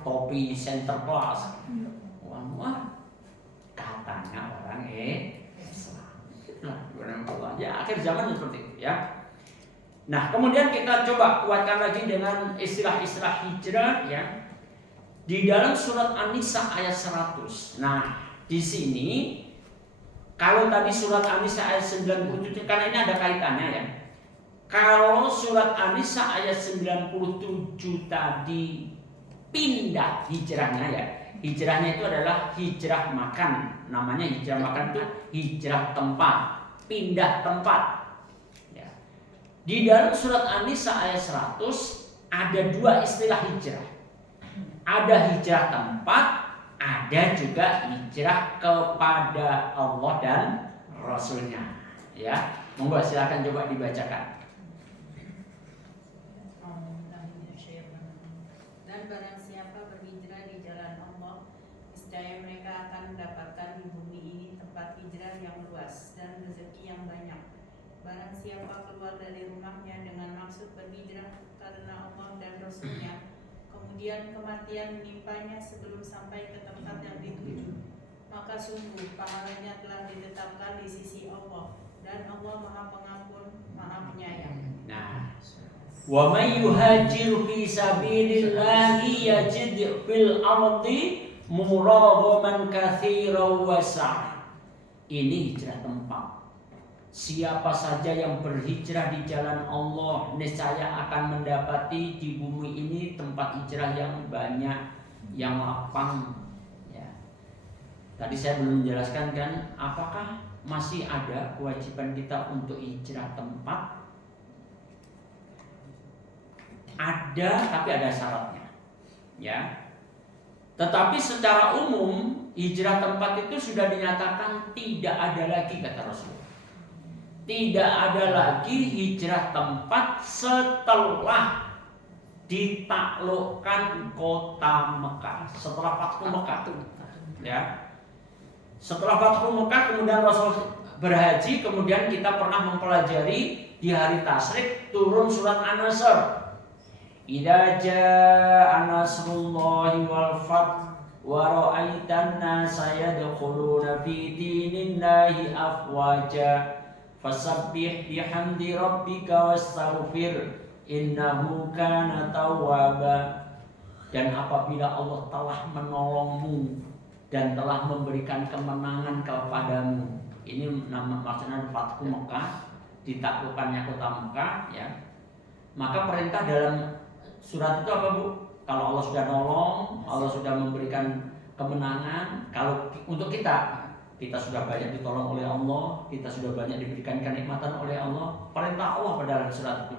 topi center class. Wah, katanya orang Islam. Nah, ya akhir zaman seperti itu ya. Nah, kemudian kita coba kuatkan lagi dengan istilah-istilah hijrah ya. Di dalam surat An-Nisa ayat 100. Nah, di sini kalau tadi surat An-Nisa ayat 97, karena ini ada kaitannya ya. Kalau surat An-Nisa ayat 97 tadi pindah hijrahnya ya. Hijrahnya itu adalah hijrah makan. Namanya hijrah makan itu hijrah tempat, pindah tempat. Ya. Di dalam surat An-Nisa ayat 100 ada dua istilah hijrah. Ada hijrah tempat, ada juga hijrah kepada Allah dan Rasulnya. Ya, monggo silakan coba dibacakan. Dan barang siapa berhijrah di jalan Allah, niscaya mereka akan mendapatkan di bumi ini tempat hijrah yang luas dan rezeki yang banyak. Barang siapa keluar dari rumahnya dengan maksud berhijrah karena Allah dan Rasulnya, kemudian kematian menimpanya sebelum sampai ke tempat yang dituju, maka sungguh pahalanya telah ditetapkan di sisi Allah, dan Allah Maha Pengampun, Maha Penyayang. Nah, wa may yuhajir fi sabilillahi yajid fil ardi muragaman katsiran wa sa'a. Ini hijrah tempat. siapa saja yang berhijrah di jalan Allah, niscaya akan mendapati di bumi ini tempat hijrah yang banyak, yang lapang. Ya. Tadi saya belum menjelaskan kan, apakah masih ada kewajiban kita untuk hijrah tempat? Ada, tapi ada syaratnya. Ya. Tetapi secara umum hijrah tempat itu sudah dinyatakan tidak ada lagi, kata Rasul. Tidak ada lagi hijrah tempat setelah ditaklukkan kota Mekah, setelah Fathu Mekah. Ya. Setelah Fathu Mekah kemudian Rasul berhaji, kemudian kita pernah mempelajari di hari tasyrik turun surat An-Nasr. Idza jaa nasrullahi wal fath wa ra'aitan nasa yadkhuluna fi dinillahi afwaja fasabbih bihamdi rabbika wastaghfir innahu kana tawwaba. Dan apabila Allah telah menolongmu dan telah memberikan kemenangan kepadamu, ini nama maksudnya Fathu Mekah, ditaklukkannya kota Mekah, ya. Maka perintah dalam surat itu apa, Bu? Kalau Allah sudah nolong, Allah sudah memberikan kemenangan, kalau untuk kita sudah banyak ditolong oleh Allah, kita sudah banyak diberikan kenikmatan oleh Allah. Perintah Allah pada dalam surat itu,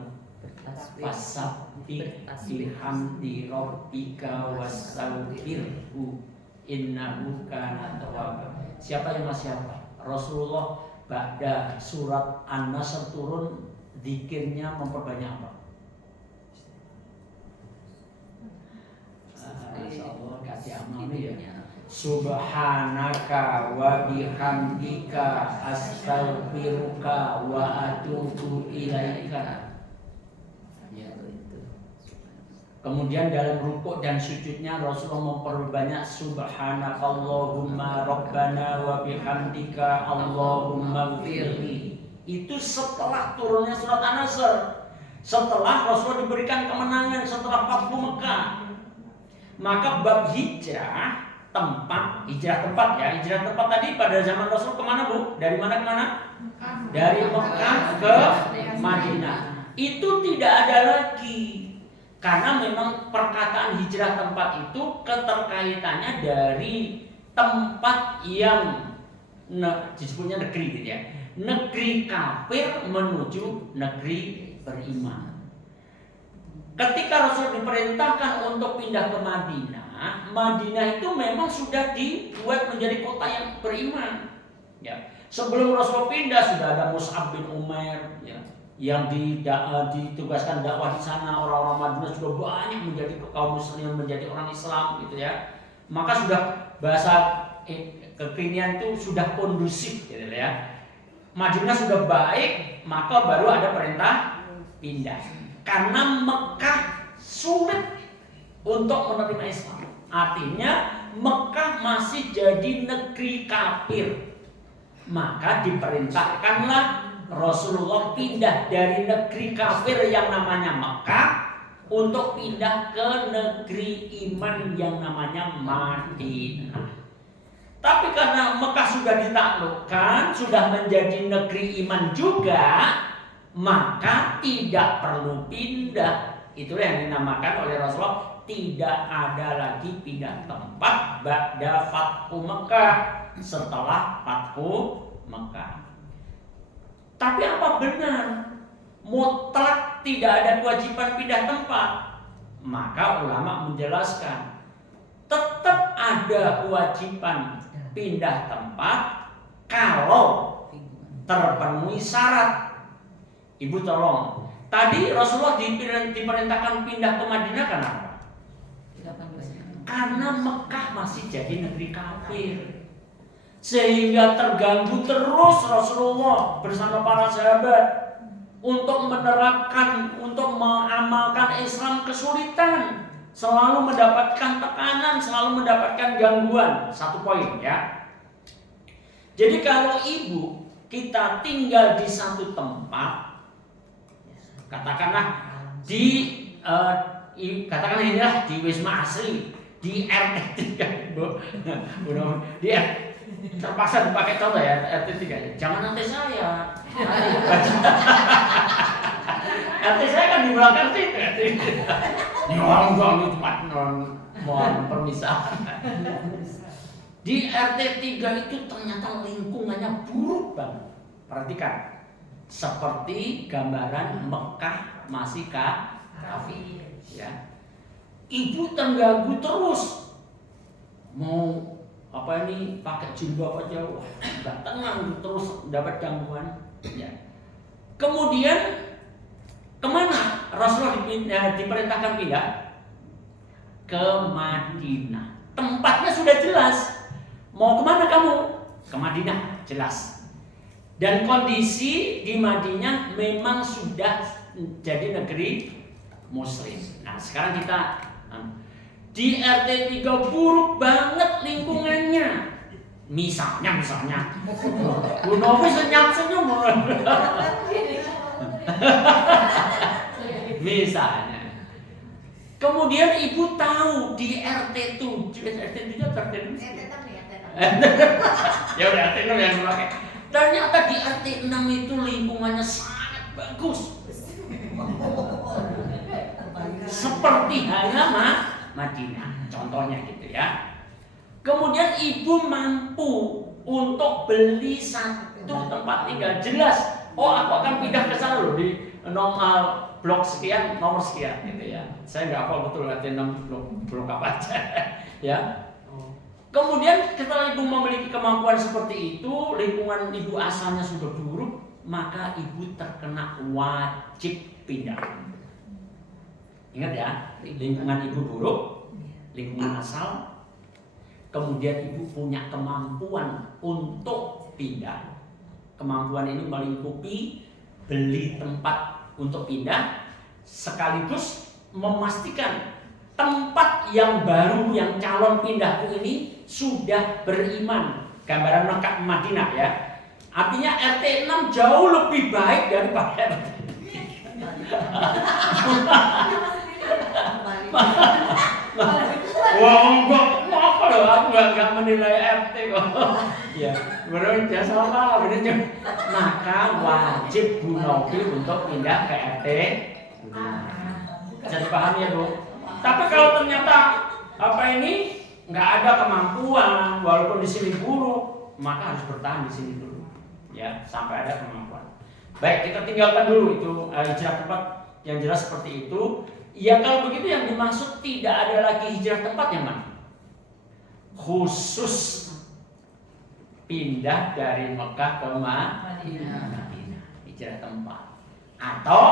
fasabbih bihamdi rabbika wastaghfirhu innahu kana tawwaba. Siapa yang masih apa? Rasulullah pada surat An-Nasr turun, zikirnya memperbanyak apa? Insyaallah kasih amal ya. Subhanaka wa bihamdika astaghfiruka wa atubu ilaika. Ya, itu. Kemudian dalam rukuk dan sujudnya Rasulullah memperbanyak subhanakallahumma rabbana wa bihamdika allahumma ighfirli. Itu setelah turunnya surat An-Nasr, setelah Rasulullah diberikan kemenangan setelah Fathu Mekah. Maka bab hijrah tempat ya, hijrah tempat tadi pada zaman Rasul kemana, Bu? Dari mana ke mana? Dari Mekah ke Madinah. Itu tidak ada lagi, karena memang perkataan hijrah tempat itu keterkaitannya dari tempat yang disebutnya negeri gitu ya, negeri kafir menuju negeri beriman. Ketika Rasul diperintahkan untuk pindah ke Madinah, Madinah itu memang sudah dibuat menjadi kota yang beriman. Ya. Sebelum Rasul pindah sudah ada Mus'ab bin Umair, ya, yang ditugaskan dakwah di sana. Orang-orang Madinah sudah banyak menjadi kaum muslim, menjadi orang Islam, gitu ya. Maka sudah bahasa kekinian itu sudah kondusif, gitu ya. Madinah sudah baik, maka baru ada perintah pindah. Karena Mekah sulit untuk menerima Islam. Artinya Mekah masih jadi negeri kafir. Maka diperintahkanlah Rasulullah pindah dari negeri kafir yang namanya Mekah untuk pindah ke negeri iman yang namanya Madinah. Tapi karena Mekah sudah ditaklukkan, sudah menjadi negeri iman juga, maka tidak perlu pindah. Itulah yang dinamakan oleh Rasulullah tidak ada lagi pindah tempat ba'da Fathu Mekah, setelah Fathu Mekah. Tapi apa benar mutlak tidak ada kewajiban pindah tempat? Maka ulama menjelaskan tetap ada kewajiban pindah tempat kalau terpenuhi syarat. Ibu tolong, tadi Rasulullah diperintahkan pindah ke Madinah karena apa? Karena Mekah masih jadi negeri kafir, sehingga terganggu terus Rasulullah bersama para sahabat untuk menerapkan, untuk mengamalkan Islam kesulitan, selalu mendapatkan tekanan, selalu mendapatkan gangguan. Satu poin ya. Jadi kalau ibu kita tinggal di satu tempat, katakanlah katakanlah inilah di Wisma Asri, di RT 3, Bu. terpaksa dipakai contoh ya RT 3. Jangan RT saya. RT saya kan di belakang situ. Ini orang cuma mohon permisahan. Di RT 3 itu ternyata lingkungannya buruk banget. Perhatikan. Seperti gambaran Mekah masih kafir. Ya. Ibu terganggu terus. Mau apa ini pakai jilbab aja, wah, nggak tenang terus dapat gangguan. Ya. Kemudian kemana Rasulullah diperintahkan pindah? Ke Madinah. Tempatnya sudah jelas. Mau kemana kamu? Ke Madinah, jelas. Dan kondisi di Madinah memang sudah jadi negeri Muslim. Nah sekarang kita di RT 3 buruk banget lingkungannya. Misalnya Bu Novi senyum misalnya. Kemudian ibu tahu di RT 7, RT 7 atau RT 6? Ya udah RT 6 yang dipakai. Ternyata di RT 6 itu lingkungannya sangat bagus. Seperti halnya Madinah, contohnya gitu ya. Kemudian ibu mampu untuk beli satu tempat tinggal, jelas. Oh, aku akan pindah ke sana loh di nomor blok sekian, nomor sekian gitu ya. Saya nggak hafal betul RT 6 blok apa aja ya. Kemudian setelah ibu memiliki kemampuan seperti itu, lingkungan ibu asalnya sudah buruk, maka ibu terkena wajib pindah. Ingat ya, lingkungan ibu buruk, lingkungan asal, kemudian ibu punya kemampuan untuk pindah. Kemampuan ini melingkupi beli tempat untuk pindah, sekaligus memastikan tempat yang baru yang calon pindahku ini sudah beriman. Gambaran Mekah Madinah ya. Artinya RT 6 jauh lebih baik daripada RT 3. Wah, apa loh? Aku nggak menilai RT kok. Ya, benar ya salah benar. Maka wajib Bu Novi untuk pindah ke RT. Bisa dipahami ya Bu? Tapi kalau ternyata apa ini nggak ada kemampuan, walaupun di sini buruk, maka harus bertahan di sini dulu, ya sampai ada kemampuan. Baik, kita tinggalkan dulu itu hijrah tempat yang jelas seperti itu. Ya kalau begitu yang dimaksud tidak ada lagi hijrah tempat yang mana? Khusus pindah dari Mekah ke Madinah, hijrah tempat. Atau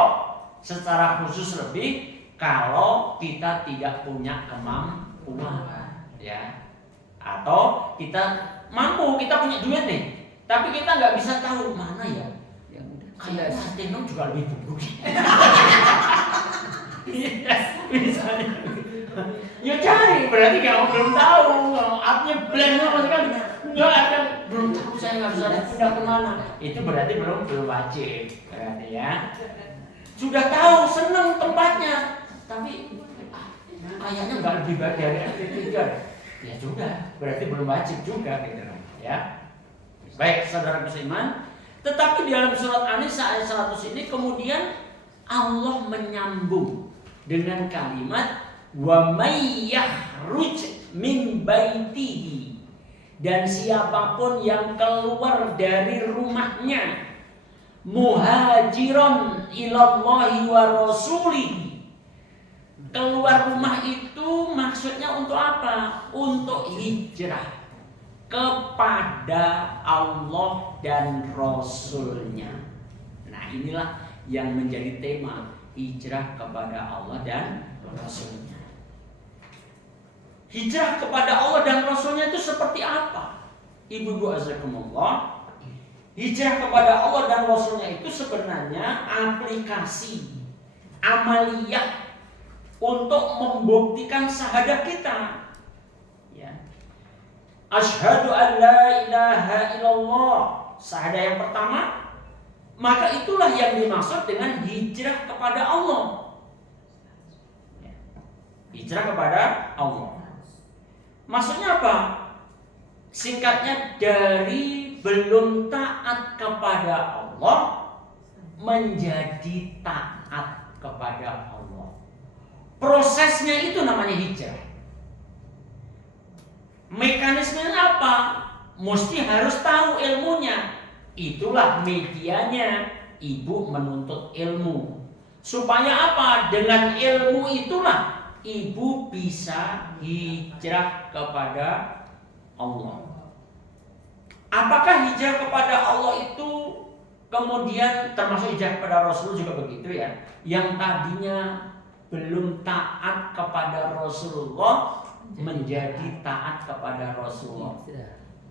secara khusus lebih kalau kita tidak punya kemampuan, ya. Atau kita mampu, kita punya duit nih, tapi kita nggak bisa tahu mana ya. Kayak Satino juga lebih buruk. Misalnya, ya cari, berarti kamu belum tahu. Artinya blank sama sekali. Nggak ada, belum tahu saya nggak bisa pindah kemana. Itu berarti belum wajib, berarti ya. Sudah tahu, seneng tempatnya, tapi kayaknya nggak lebih baik dari RT 3. Ya sudah, berarti belum wajib juga, gitu ya. Baik, saudara seiman. Tetapi di dalam surat An-Nisa ayat 100 ini kemudian Allah menyambung dengan kalimat wa may yakhruj min baitihi, dan siapapun yang keluar dari rumahnya muhajiron ilallahi wa rasulihi. Keluar rumah itu maksudnya untuk apa? Untuk hijrah kepada Allah dan Rasulnya. Nah inilah yang menjadi tema hijrah kepada Allah dan Rasulnya. Hijrah kepada Allah dan Rasulnya itu seperti apa? Ibu-ibu azakumullah, hijrah kepada Allah dan Rasulnya itu sebenarnya aplikasi amaliyah untuk membuktikan syahadat kita. Asyhadu an la ilaha illallah, syahadat yang pertama, maka itulah yang dimaksud dengan hijrah kepada Allah. Hijrah kepada Allah. Maksudnya apa? Singkatnya, dari belum taat kepada Allah menjadi taat kepada Allah. Prosesnya itu namanya hijrah. Mekanismenya apa? Mesti harus tahu ilmunya. Itulah medianya ibu menuntut ilmu. Supaya apa? Dengan ilmu itulah ibu bisa hijrah kepada Allah. Apakah hijrah kepada Allah itu kemudian termasuk hijrah kepada Rasul juga begitu ya? Yang tadinya belum taat kepada Rasulullah menjadi taat kepada Rasulullah.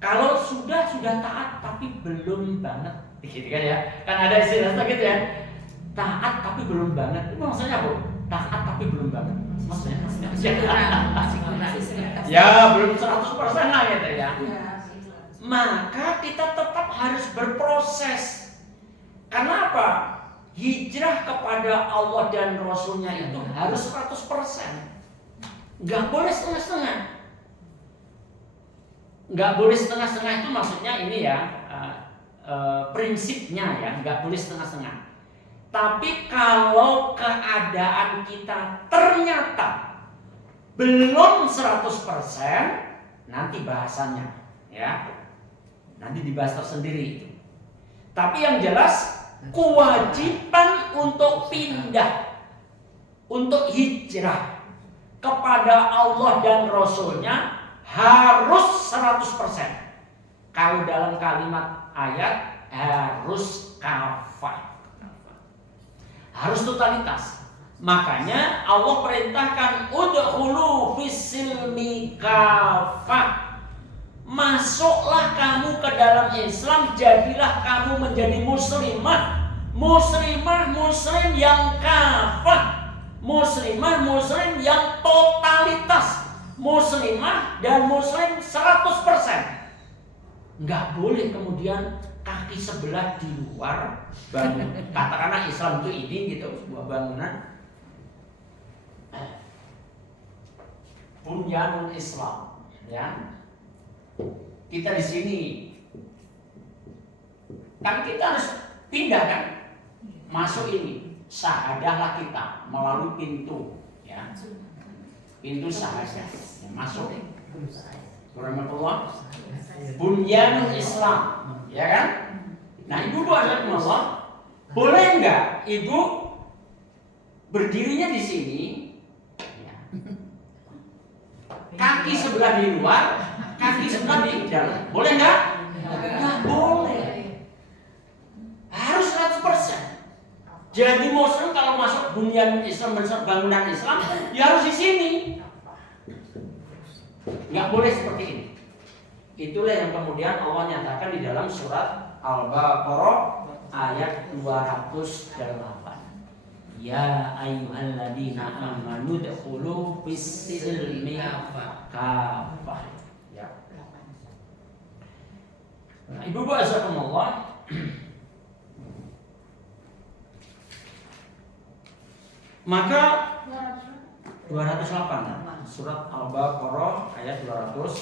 Kalau sudah taat tapi belum banget, gitu kan ya? Kan ada istilah gitu ya. Taat tapi belum banget. Itu maksudnya apa? Taat tapi belum banget. Maksudnya ya belum 100% lah gitu ya. Maka kita tetap harus berproses. Karena apa? Hijrah kepada Allah dan Rasulnya itu harus 100%. Nggak boleh setengah-setengah. Nggak boleh setengah-setengah itu maksudnya ini ya, prinsipnya ya, nggak boleh setengah-setengah. Tapi kalau keadaan kita ternyata belum 100%, nanti bahasanya ya, nanti dibahas tersendiri. Tapi yang jelas kewajiban untuk pindah, untuk hijrah kepada Allah dan Rasulnya harus 100%. Kalau dalam kalimat ayat harus kafah, harus totalitas. Makanya Allah perintahkan udkhulu fis-silmi kafah. Masuklah kamu ke dalam Islam, jadilah kamu menjadi muslimah. Muslim yang kafah. Muslim yang totalitas. Muslimah dan muslim 100%. Nggak boleh kemudian kaki sebelah di luar bangun. Katakanlah Islam itu ini gitu, sebuah bangunan. Bunyanul Islam, ya. Kita di sini, kan kita harus pindah kan, masuk ini. Syahadahlah kita melalui pintu, ya. Pintu syahadah, ya, masuk. Rahmatullah. Bunyanul Islam, ya kan? Nah, ibu Allah, boleh nggak ibu berdirinya di sini, ya. Kaki sebelah di luar, kaki sebelah di dalam, boleh nggak? Nggak boleh. Harus 100%. Jadi muslim kalau masuk bunyanul Islam, bangunan Islam, ya harus di sini. Nggak boleh seperti ini. Itulah yang kemudian Allah nyatakan di dalam surat Al-Baqarah ayat 208. Ya ayyuhalladzina amanu dkhulu fis-silmi kafah. Ya. Nah, Ibu azakumullah. Maka 208 surat Al-Baqarah ayat 208.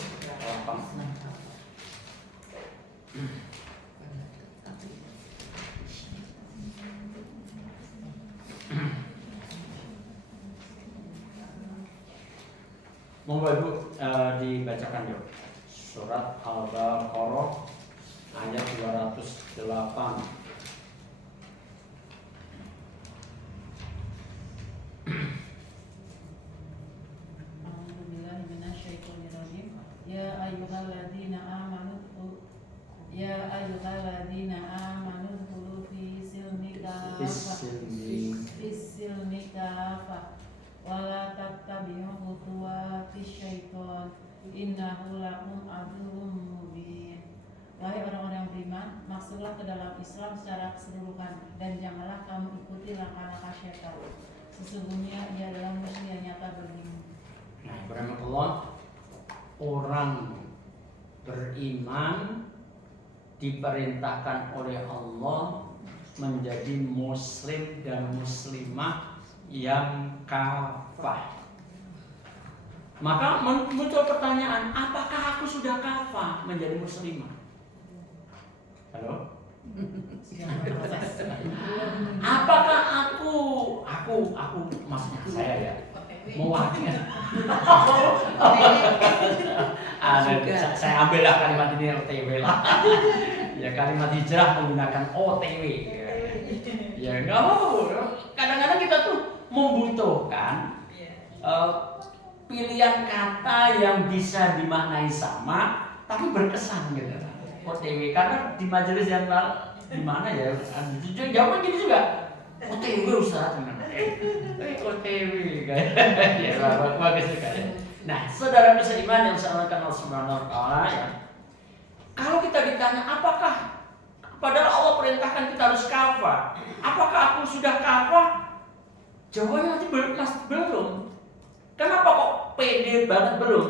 Monggo Ibu dibacakan yuk surat Al-Baqarah ayat 208. Ya ayyuhalladzina amanu dkhulu fi silmi kafah wa la tattabi'u khutuwatis syaiton innahu lakum aduwwum mubin. Wahai orang-orang beriman, masuklah ke dalam Islam secara keseluruhan dan janganlah kamu ikuti langkah-langkah syaitan. Sesungguhnya ia adalah musuh yang nyata bagimu. Nah, rahmatullah, orang beriman diperintahkan oleh Allah menjadi muslim dan muslimah yang kafah. Maka muncul pertanyaan, apakah aku sudah kafah menjadi muslimah? Halo? Apakah aku maksudnya saya ya, mewakili. Saya ambillah kalimat ini OTW lah. Ya, kalimat hijrah menggunakan OTW. Ya nggak mau. Kadang-kadang kita tuh membutuhkan pilihan kata yang bisa dimaknai sama tapi berkesan gitu. OTW, karena di majelis yang di mana ya jawaban gini juga, OTW Ustaz, OTW kayak ya bagus juga ya. Nah, saudara bisa iman yang saya kenal Subhanahu wa Ta'ala ya, kalau kita ditanya apakah, padahal Allah perintahkan kita harus kafah, apakah aku sudah kafah? Jawabannya nanti belum. Kenapa kok pede banget belum?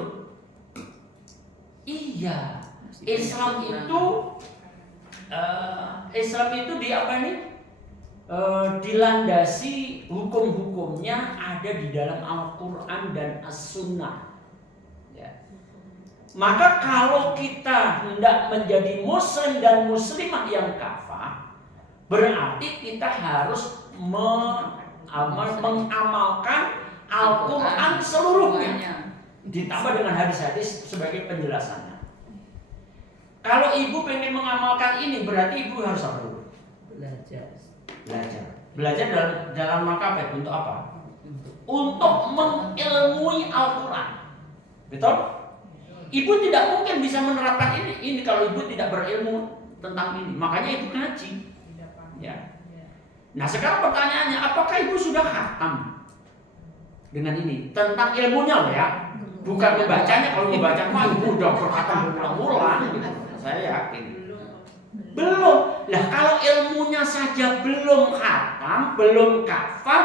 Iya, Islam itu di apa nih? Dilandasi hukum-hukumnya ada di dalam Al-Quran dan As-Sunnah. Ya. Maka kalau kita hendak menjadi muslim dan muslimah yang kafah, berarti kita harus mengamalkan Al-Quran seluruhnya, ditambah dengan hadis-hadis sebagai penjelasannya. Kalau ibu pengen mengamalkan ini, berarti ibu harus apa dulu? Belajar dalam rangka apa? Untuk apa? Untuk mengilmui Al-Quran. Betul? Ibu tidak mungkin bisa menerapkan ini kalau ibu tidak berilmu tentang ini. Makanya ibu ngaji. Ya. Nah, sekarang pertanyaannya, apakah ibu sudah khatam dengan ini? Tentang ilmunya loh ya. Bukan membacanya. Kalau membaca mah ibu udah berkhatam berulang-ulang gitu. Saya yakin. Belum. Lah kalau ilmunya saja belum khatam, belum kafah,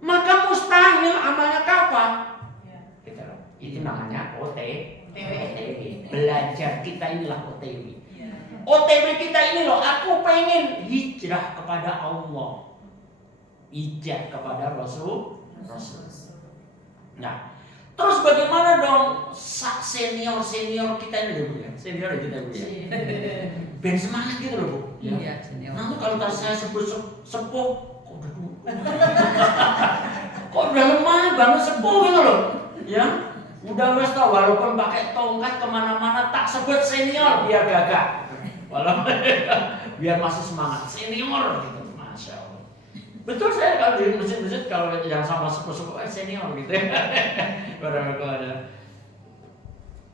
maka mustahil amalnya kafah. Gitu. Itu namanya OTW. Belajar kita inilah OTW. OTW kita ini loh, aku pengen hijrah kepada Allah, hijrah kepada Rasul. Nah, terus bagaimana dong senior kita ini loh Bu ya? Senior kita Bu ya. Ben semangat gitu loh Bu. Iya, senior. Nanti kalau saya sebut sepuh, kok udah lemah banget sepuh gitu loh. Ya, udah wes tau walaupun pakai tongkat kemana-mana tak sebut senior biar gagah. Walaupun biar masih semangat senior gitu, masya Allah. Betul, saya kalau di masjid-masjid kalau yang sama sepuh-sepuh senior gitu ya. Barangkali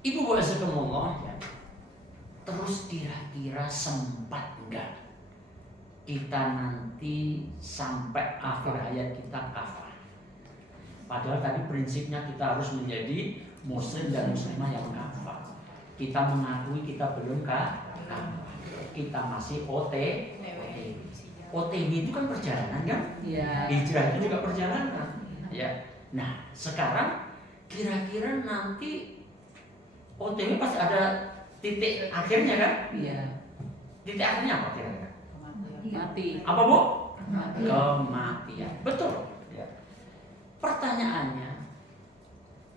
Ibu boleh sekemono ya. Terus kira-kira sempat enggak kita nanti sampai akhir hayat kita kafah? Padahal tadi prinsipnya kita harus menjadi muslim dan muslimah yang kafah. Kita mengakui kita belum kafah. Kita masih OTW itu kan perjalanan kan? Ya. Hijrah itu juga perjalanan. Ya. Nah, sekarang kira-kira nanti OTW pasti ada titik akhirnya kan? Iya. Titik akhirnya apa kira-kira? Mati. Apa Bu? Mati. Kematian. Betul. Ya. Pertanyaannya,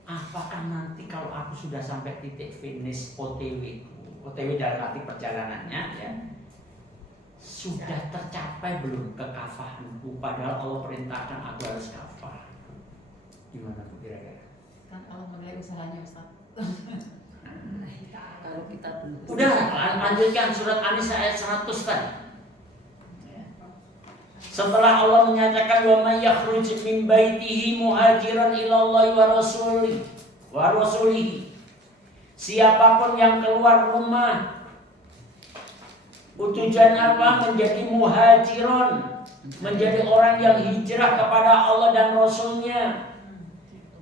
apakah nanti kalau aku sudah sampai titik finish OTW dalam arti perjalanannya ya, sudah tercapai belum kekafahanku? Padahal Allah perintahkan aku harus kafah. Gimana Bu kira-kira? Kan Allah menilai usahanya Ustaz. Kalau kita belum. Udah, lanjutkan surat An-Nisa ayat 100 tadi. Setelah Allah menyatakan wa may yakhruj min baitihi muhajiran ila Allah wa rasulihi. Siapapun yang keluar rumah tujuan apa? Menjadi muhajiron, menjadi orang yang hijrah kepada Allah dan Rasulnya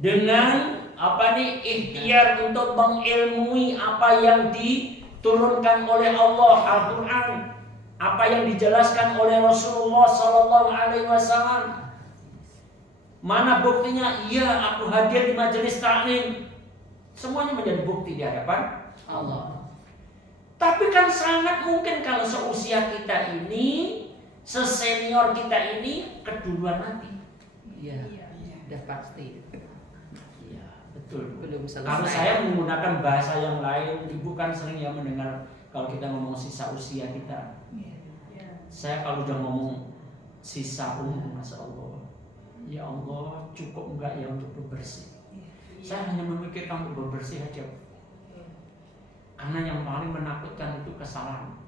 dengan apa nih, ikhtiar untuk mengilmui apa yang diturunkan oleh Allah Al-Quran, apa yang dijelaskan oleh Rasulullah Sallallahu Alaihi Wasallam. Mana buktinya? Iya, aku hadir di majelis taklim. Semuanya menjadi bukti di hadapan Allah. Tapi kan sangat mungkin kalau seusia kita ini, sesenior kita ini keduluan mati. Iya, udah pasti. Iya, betul. Betul. Belum selesai. Kalau saya menggunakan bahasa yang lain, ibu kan sering ya mendengar kalau kita ngomong sisa usia kita. Saya kalau udah ngomong sisa umur, Masya Allah, ya Allah, cukup enggak ya untuk bebersih? Saya hanya memikirkan untuk bebersih aja. Karena yang paling menakutkan itu kesalahan.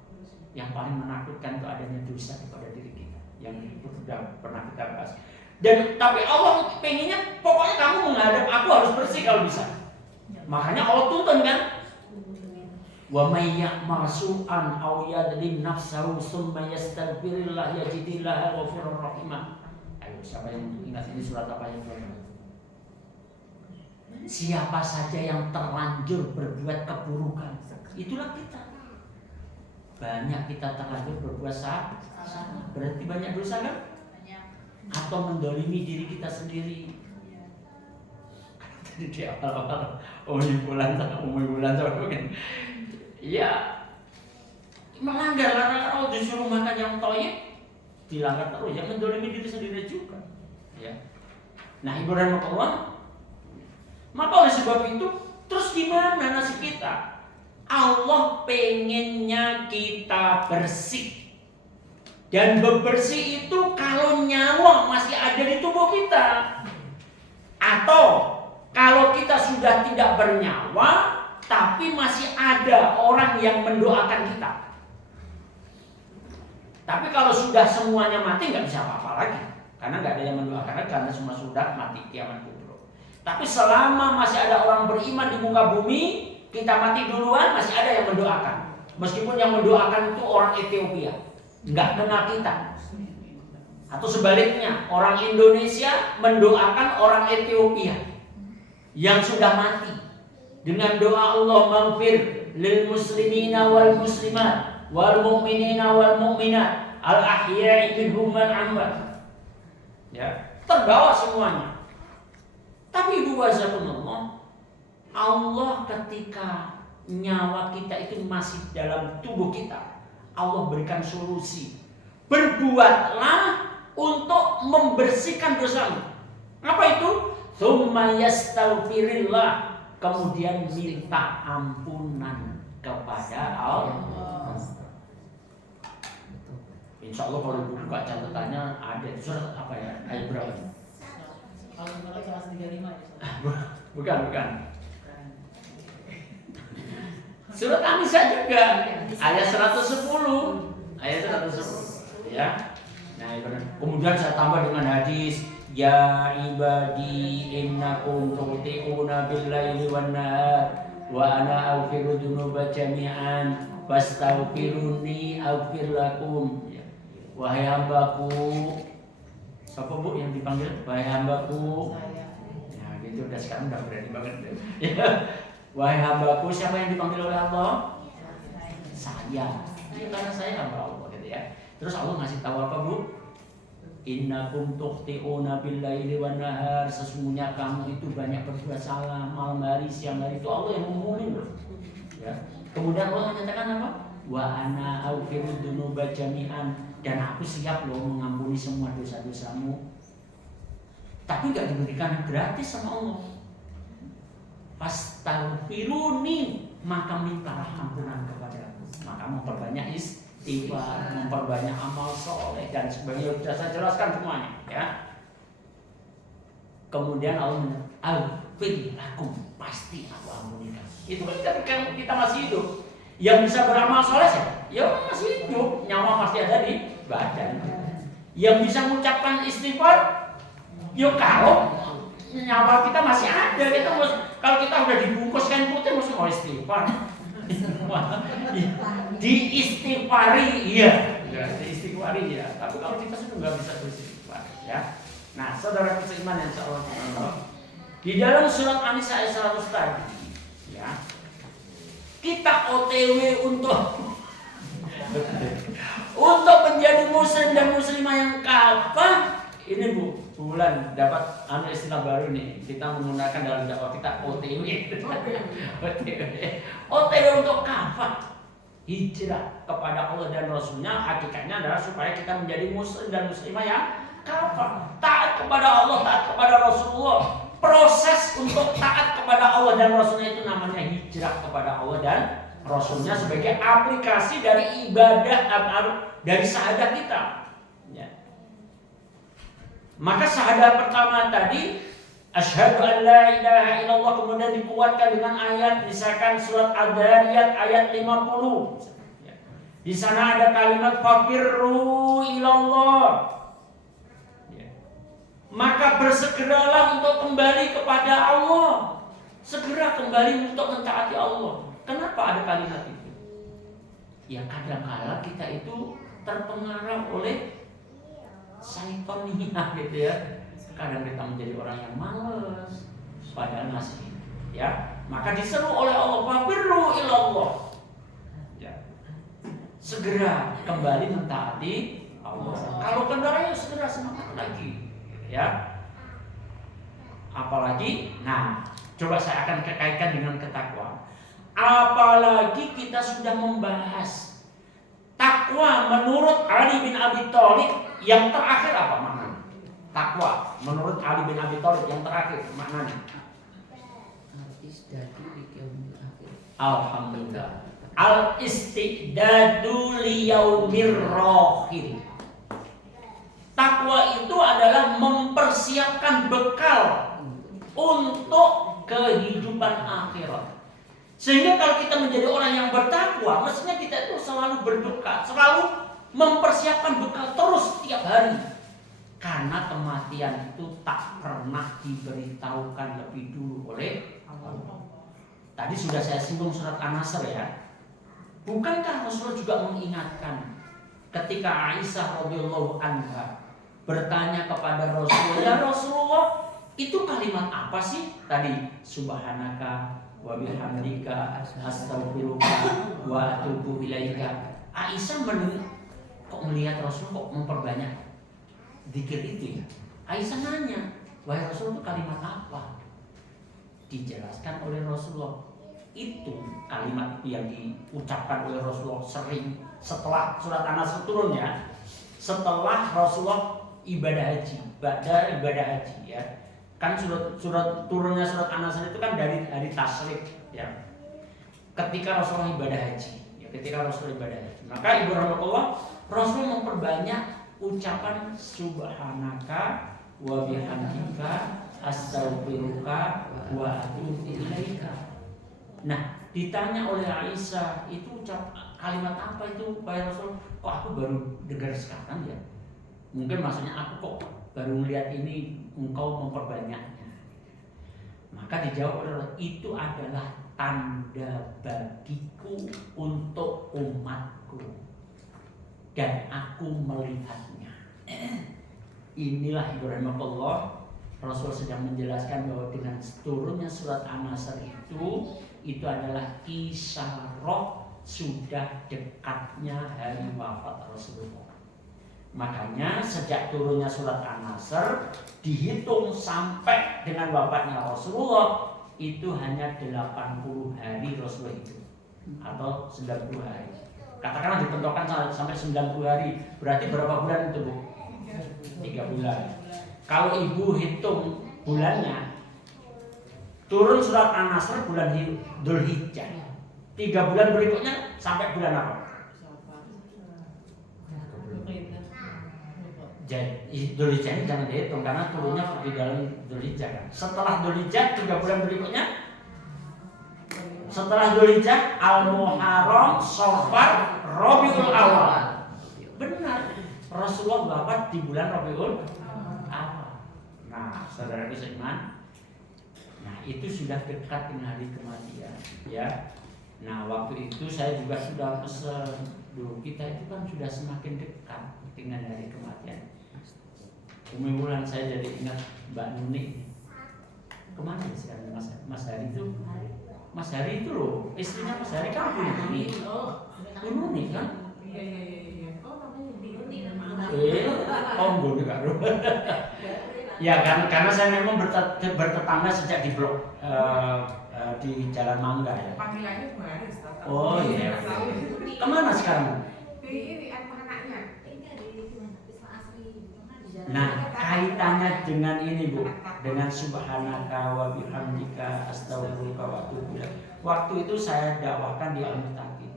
Yang paling menakutkan itu adanya dosa kepada diri kita. Yang itu sudah pernah kita bahas. Dan tapi Allah pengennya pokoknya kamu menghadap aku harus bersih kalau bisa. Makanya Allah tuntun kan. Wa may ya'mal su'an aw yadlim nafsahu tsumma yastaghfirillah yajidillah ghafurur rahim. Ayo siapa yang ingat ini surat apa yang pertama? Siapa saja yang terlanjur berbuat keburukan, itulah kita. Banyak kita terlanjur berbuat salah, berarti banyak dosa kan? Atau mendolimi diri kita sendiri. Jadi di awal-awal Umi Bulan sama mungkin ya melanggar larangan Allah, disuruh makan yang thayyib dilanggar terus, ya mendolimi diri sendiri juga. Ya. Nah, ibu rahmatullah, maka oleh sebab itu terus gimana nasib kita? Allah pengennya kita bersih. Dan bebersih itu kalau nyawa masih ada di tubuh kita. Atau kalau kita sudah tidak bernyawa tapi masih ada orang yang mendoakan kita. Tapi kalau sudah semuanya mati nggak bisa apa-apa lagi. Karena nggak ada yang mendoakan lagi, karena semua sudah mati kiamat kubro. Tapi selama masih ada orang beriman di muka bumi, kita mati duluan masih ada yang mendoakan. Meskipun yang mendoakan itu orang Ethiopia, nggak kenal kita. Atau sebaliknya, orang Indonesia mendoakan orang Ethiopia yang sudah mati dengan doa Allah maghfir lil muslimina wal muslimat wal mu'minina wal mu'minat al ahya'i minhum man amwat. Ya, terbawa semuanya. Tapi ibu wazakumullah, Allah ketika nyawa kita itu masih dalam tubuh kita, Allah berikan solusi. Berbuatlah untuk membersihkan dosamu. Apa itu? Tsumma yastaghfirillah, kemudian minta ampunan kepada Allah. Insya Allah kalau ibu buka catatannya ada surat apa ya? Ayat berapa? Kalau salah 35 ya. Bukan. Surat An-Nisa juga ayat 110. Ayat 110. Ya. Nah, kemudian saya tambah dengan hadis, ya ibadi innakum tu'ti'una bil-laili wan-nahar wa ana aghfiru dzunuba jami'an fastaghfiruni aghfir lakum. Wahai hambaku, siapa bu yang dipanggil? Wahai hambaku. Nah, gitu udah sekarang udah berani banget. Wahai hambaku, siapa yang dipanggil oleh Allah? Saya. Karena saya hamba Allah gitu ya. Terus Allah ngasih tahu apa bu? Innakum tukhti'una bil-laili wan-nahar, sesungguhnya kamu itu banyak berbuat salah malam hari siang hari, itu Allah yang ngomongin loh. Ya. Kemudian Allah menyatakan apa? Wa ana aghfiru dzunuba jami'an, dan aku siap loh mengampuni semua dosa-dosamu. Tapi gak diberikan gratis sama Allah. Fastaghfiruni, maka mintalah ampunan kepadaku. Maka memperbanyak istighfar, memperbanyak amal soleh dan sebagainya. Sudah saya jelaskan semuanya ya. Kemudian Allah aghfir lakum, pasti aku ampuni kamu. Itu kan ketika kita masih hidup. Yang bisa beramal soleh siapa? Ya masih hidup, nyawa masih ada di badan. Yang bisa mengucapkan istighfar, yuk kalau nyawa kita masih ada, kita kalau kita udah dibungkus kain putih mesti mau istighfar. Diistighfari, iya, diistighfari ya. Tapi kalau kita sudah nggak bisa beristighfar, ya. Nah, saudara seiman yang Allah, di dalam surat An-Nisa ayat 100 tadi, ya, kita OTW untuk menjadi muslim dan muslimah yang kafah. Ini bu, bulan dapat istilah baru nih. Kita menggunakan dalam dakwah kita OTW. OTW untuk kafah, hijrah kepada Allah dan Rasulnya. Hakikatnya adalah supaya kita menjadi muslim dan muslimah yang kafah, taat kepada Allah, taat kepada Rasulullah, proses untuk taat kepada Allah dan Rasulnya itu namanya hijrah kepada Allah dan Rasulnya sebagai aplikasi dari ibadah dari syahadat kita. Ya. Maka syahadat pertama tadi asyhadu an la ilaha illallah kemudian dikuatkan dengan ayat misalkan surat Ad-Dariyat ayat 50. Di sana ada kalimat fafirru ilallah. Maka bersegeralah untuk kembali kepada Allah. Segera kembali untuk mentaati Allah. Kenapa ada kalimat itu? Ya kadang-kala kita itu terpengaruh oleh syaitaniyah gitu ya. Kadang kita menjadi orang yang malas padahal masih ya. Maka diseru oleh Allah fafirru ilallah. Ya. Segera kembali mentaati Allah. Kalau kendaraannya segera semangat lagi. Ya, apalagi, nah, coba saya akan kaitkan dengan ketakwaan. Apalagi kita sudah membahas takwa menurut Ali bin Abi Thalib yang terakhir apa maknanya? Takwa menurut Ali bin Abi Thalib yang terakhir maknanya? Alhamdulillah. Al-istidadu liyaumir rahil. Takwa itu adalah mempersiapkan bekal untuk kehidupan akhirat. Sehingga kalau kita menjadi orang yang bertakwa, mestinya kita itu selalu berbekal, selalu mempersiapkan bekal terus setiap hari. Karena kematian itu tak pernah diberitahukan lebih dulu oleh Allah. Tadi sudah saya singgung surat An-Nasr ya. Bukankah Rasulullah juga mengingatkan ketika Aisyah radhiyallahu anha bertanya kepada Rasulullah, ya Rasulullah, itu kalimat apa sih tadi? Subhanaka wa bihamdika astaghfiruka wa atubu ilaika. Aisyah kok melihat Rasulullah kok memperbanyak zikir itu ya. Aisyah nanya, wahai Rasul itu kalimat apa? Dijelaskan oleh Rasulullah. Itu kalimat itu yang diucapkan oleh Rasulullah sering setelah surat An-Nasr turun ya. Setelah Rasulullah ibadah haji, ibadah haji ya. Kan turunnya surat An-Nasr itu kan dari hari tasyrik ya. Ketika Rasulullah ibadah haji, ya ketika Rasulullah ibadah haji. Maka Ibu Rahmatullah, Rasul memperbanyak ucapan subhanaka wa bihamdika astaghfiruka wa atubu ilaika. Nah, ditanya oleh Aisyah, itu kalimat apa itu Pak Rasul? Kok aku baru dengar sekarang ya? Mungkin maksudnya aku kok baru melihat ini engkau memperbanyaknya. Maka dijawab oleh Allah, itu adalah tanda bagiku untuk umatku dan aku melihatnya. Inilah Ibrahim Allah. Rasul sedang menjelaskan bahwa dengan turunnya surat An-Nasr itu adalah isyarat sudah dekatnya hari wafat Rasulullah. Makanya sejak turunnya surat An-Nasr dihitung sampai dengan wafatnya Rasulullah itu hanya 80 hari Rasulullah itu atau 90 hari. Katakanlah ditentukan sampai 90 hari, berarti berapa bulan itu, Bu? 3 bulan. Kalau Ibu hitung bulannya, turun surat An-Nasr bulan Dzulhijjah. 3 bulan berikutnya sampai bulan apa? Jadi Dzulhijjah ini jangan dihitung karena turunnya di dalam Dzulhijjah kan. Setelah Dzulhijjah 3 bulan berikutnya, setelah Dzulhijjah Al-Muharram, Safar, Rabiul Awal. Benar, Rasulullah wafat di bulan Rabiul Awal. Nah, saudara seiman, nah itu sudah dekat dengan hari kematian, ya. Nah, waktu itu saya juga sudah pesan, dulu kita itu kan sudah semakin dekat dengan hari kematian. Umi Wulan, saya jadi ingat Mbak Nuni. Kemana ya sekarang Mas Hari itu? Mas Hari itu loh, istrinya Mas Hari kan Bu Nuni. Bu Nuni kan? Iya. Oh, namanya Bu Nuni. Enggak karo. Ya kan, karena saya memang bertetangga sejak di blok di Jalan Mangga ya. Panggilannya Bu Haris. Oh iya. Kemana sekarang? Di ini anaknya. Nah, kaitannya dengan ini Bu, dengan subhanaka wa bihamdika astaghfiruka wa atubu ilaik. Waktu itu saya dakwakan di Al-Muttaqin.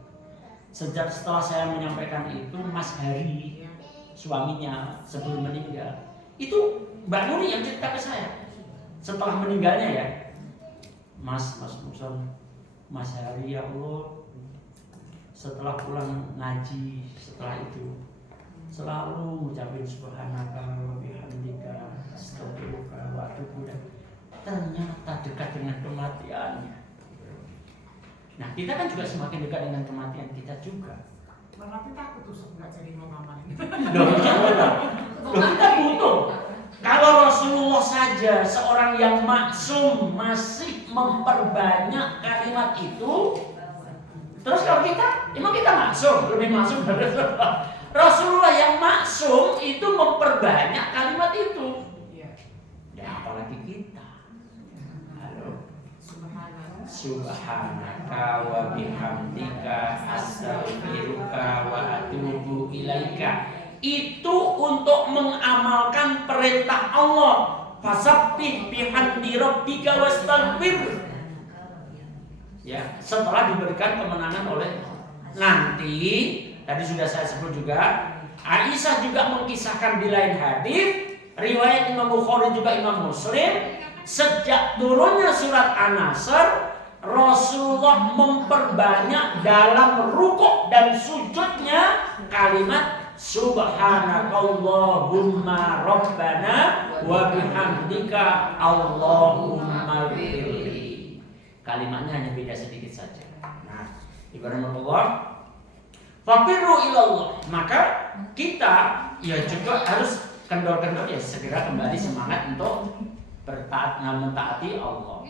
Setelah saya menyampaikan itu, Mas Hari, suaminya sebelum meninggal, itu Mbak Nuri yang cerita ke saya. Setelah meninggalnya ya, Mas Muson, Mas Hari, ya Allah, setelah pulang ngaji, setelah itu selalu ngucapin subhanaka wa bihamdika astaghfiruka wa atubu ilaik. Ternyata dekat dengan kematiannya. Nah, kita kan juga semakin dekat dengan kematian kita juga. Malah kita takut tuh nggak jadi mau ngamalin. Loh, kita butuh. Kalau Rasulullah saja seorang yang maksum masih memperbanyak kalimat itu, terus kalau kita, emang kita maksum, lebih maksum dari Rasulullah. Rasulullah yang maksum itu memperbanyak kalimat itu. Ya apalagi kita. Halo. Subhanaka wa bihamdika astaghfiruka wa atubu ilaika. Itu untuk mengamalkan perintah Allah. Fasabbih bihamdi rabbika wastaghfir. Ya, setelah diberikan kemenangan oleh nanti, tadi sudah saya sebut juga, Aisyah juga mengisahkan di lain hadis, riwayat Imam Bukhari juga Imam Muslim, sejak turunnya surat An-Nasr, Rasulullah memperbanyak dalam rukuk dan sujudnya kalimat Subhanakallahumma rabbana wa bihamdika Allahumma ghfirli. Kalimatnya hanya beda sedikit saja. Nah, ibarat Allah, fafirru ilallah. Maka kita ya juga harus kendor-kendor ya segera kembali semangat untuk mentaati Allah.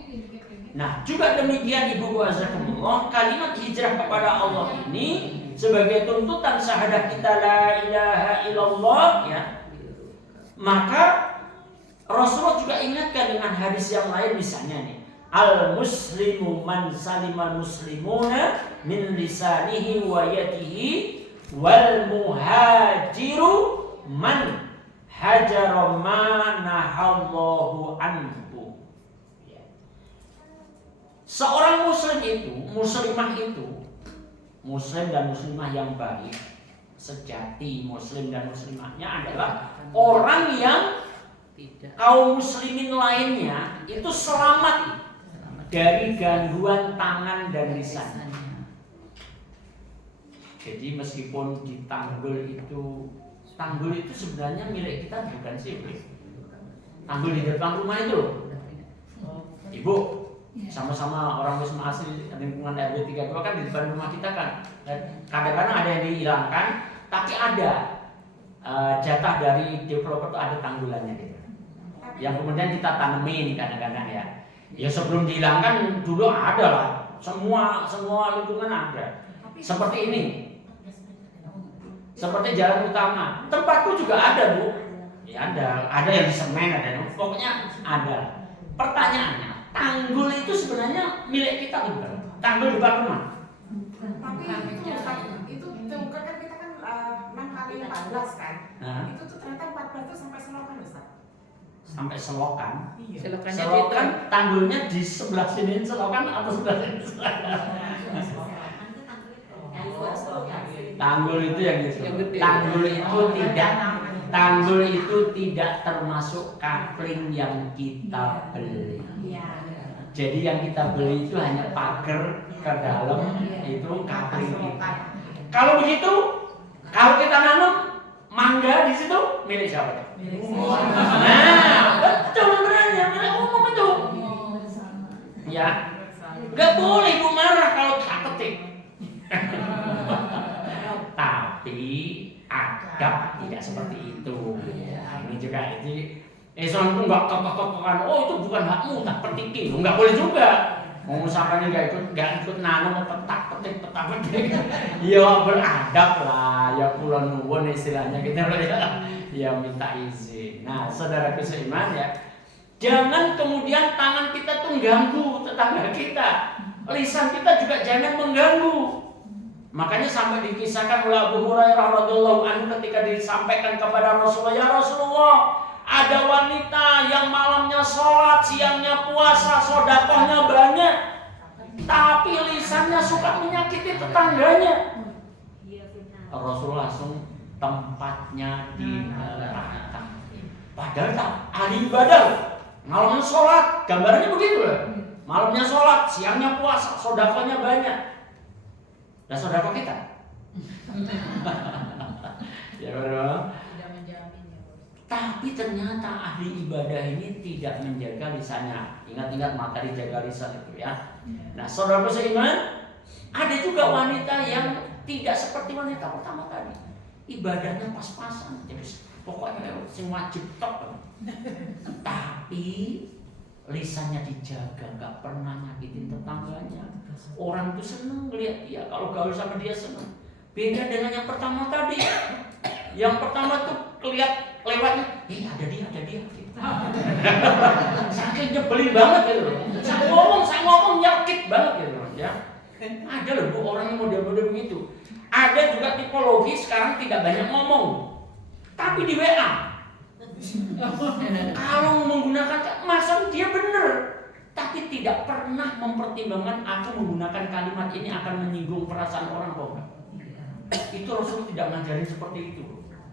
Nah, juga demikian Ibu Wazakumullah, kalimat hijrah kepada Allah ini sebagai tuntutan syahadat kita la ilaha illallah ya. Maka Rasulullah juga ingatkan dengan hadis yang lain, misalnya nih, al-muslimu man salimal muslimuna min lisanihi wa yadihi wal muhajiru man hajara ma nahallahu anhu. Seorang muslim itu, muslimah itu, muslim dan muslimah yang baik, sejati muslim dan muslimahnya adalah orang yang kaum muslimin lainnya itu selamat dari gangguan tangan dan lisan. Jadi meskipun di tanggul itu sebenarnya milik kita bukan sih, tanggul di depan rumah itu, Ibu, sama-sama orang Muslim asli lingkungan RW 32 kan di depan rumah kita kan. Kadang-kadang ada yang dihilangkan, tapi ada jatah dari developer itu ada tanggulannya gitu. Yang kemudian kita tanemin kadang-kadang ya. Ya sebelum dihilangkan dulu ada lah. Semua lingkungan ada. Seperti ini. Seperti jalan utama. Tempatku juga ada, Bu. Ya ada yang di semen, ada. Pokoknya ada. Pertanyaannya, tanggul itu sebenarnya milik kita bukan? Tanggul depan rumah. Tapi itu kan kita kan 6 kali 14 kan. Nah. Itu tuh ternyata 14 tuh sampai selokan Ustaz. Sampai selokan. Iya. Selokan tanggulnya di sebelah sini selokan atau sebelah sini selokan? Tanggul itu yang gitu. Tanggul itu tidak termasuk kapling yang kita beli. Jadi yang kita beli itu hanya pagar ke dalam, itu kapling kita. Kalau begitu, kalau kita nanam mangga di situ milik siapa? Nah, betul sebenarnya milik umum itu. Ya, nggak boleh Ibu marah kalau tak petik. Tapi adab tidak seperti itu. Ini juga ini Islam itu nggak kekeh-kekehan. Oh itu bukan hakmu, tak petikin. Nggak boleh juga. Mau misalkan nggak ikut nanam, petak petik. Ya beradab lah. Ya pulau nuwun istilahnya kita ya minta izin. Nah saudaraku seiman ya, jangan kemudian tangan kita tuh ganggu tetangga kita, lisan kita juga jangan mengganggu. Makanya sampai dikisahkan oleh Abu Hurairah radhiyallahu anhu ketika disampaikan kepada Rasulullah, ya Rasulullah, Ada wanita yang malamnya sholat, siangnya puasa, sodakohnya banyak, tapi lisannya suka menyakiti tetangganya. Rasul langsung tempatnya di neraka. Padahal tak ahli ibadah, malamnya sholat, gambarannya begitu loh. Malamnya sholat, siangnya puasa, sodakohnya banyak. Dan sodako kita. Ya benar. Tidak menjamin ya Bos. Tapi ternyata ahli ibadah ini tidak menjaga lisannya. Ingat-ingat materi jaga lisan itu ya. Nah, saudara seiman, ada juga wanita yang tidak seperti wanita pertama tadi. Ibadahnya pas-pasan, jadi pokoknya sing wajib tok. Tapi lisannya dijaga, nggak pernah nyakitin tetangganya. Orang tuh seneng lihat dia, kalau gaul sama dia seneng. Beda dengan yang pertama tadi. Yang pertama tuh kelihat lewatnya, ada dia. Saking nyebelin banget gitu loh. Saya ngomong nyakit banget gitu loh ya. Ada loh bu orang yang model-model begitu. Ada juga tipologi sekarang tidak banyak ngomong, tapi di WA. Kalau menggunakan maksud dia benar, tapi tidak pernah mempertimbangkan aku menggunakan kalimat ini akan menyinggung perasaan orang kok. Itu Rasul tidak ngajarin seperti itu,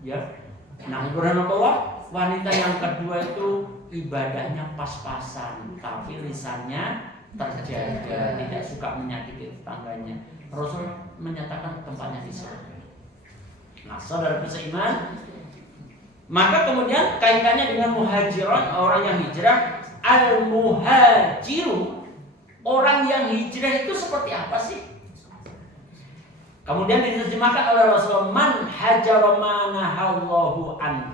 ya. Nah, subhanallah, wanita yang kedua itu ibadahnya pas-pasan, tapi lisannya terjaga, tidak suka menyakiti tetangganya. Rasul menyatakan tempatnya di surga. Nah, saudara seiman, maka kemudian kaitannya dengan muhajiron, orang yang hijrah. Al-muhajiru, orang yang hijrah itu seperti apa sih? Kemudian diterjemahkan oleh Rasulullah, man hajara ma nahallahu anhu.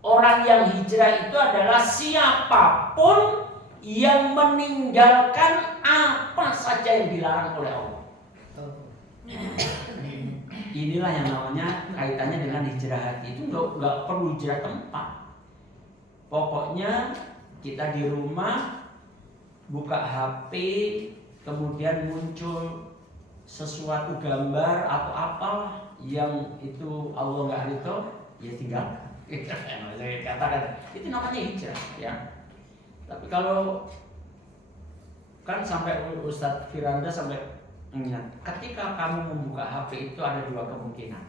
Orang yang hijrah itu adalah siapapun yang meninggalkan apa saja yang dilarang oleh Allah. Inilah yang namanya kaitannya dengan hijrah hati. Itu nggak perlu hijrah tempat. Pokoknya kita di rumah buka HP, kemudian muncul sesuatu gambar atau apalah yang itu Allah nggak ridho, ya tinggal. Saya katakan itu namanya hijrah, ya. Tapi kalau kan sampai Ustadz Firanda sampai ingat, ketika kamu membuka HP itu ada dua kemungkinan.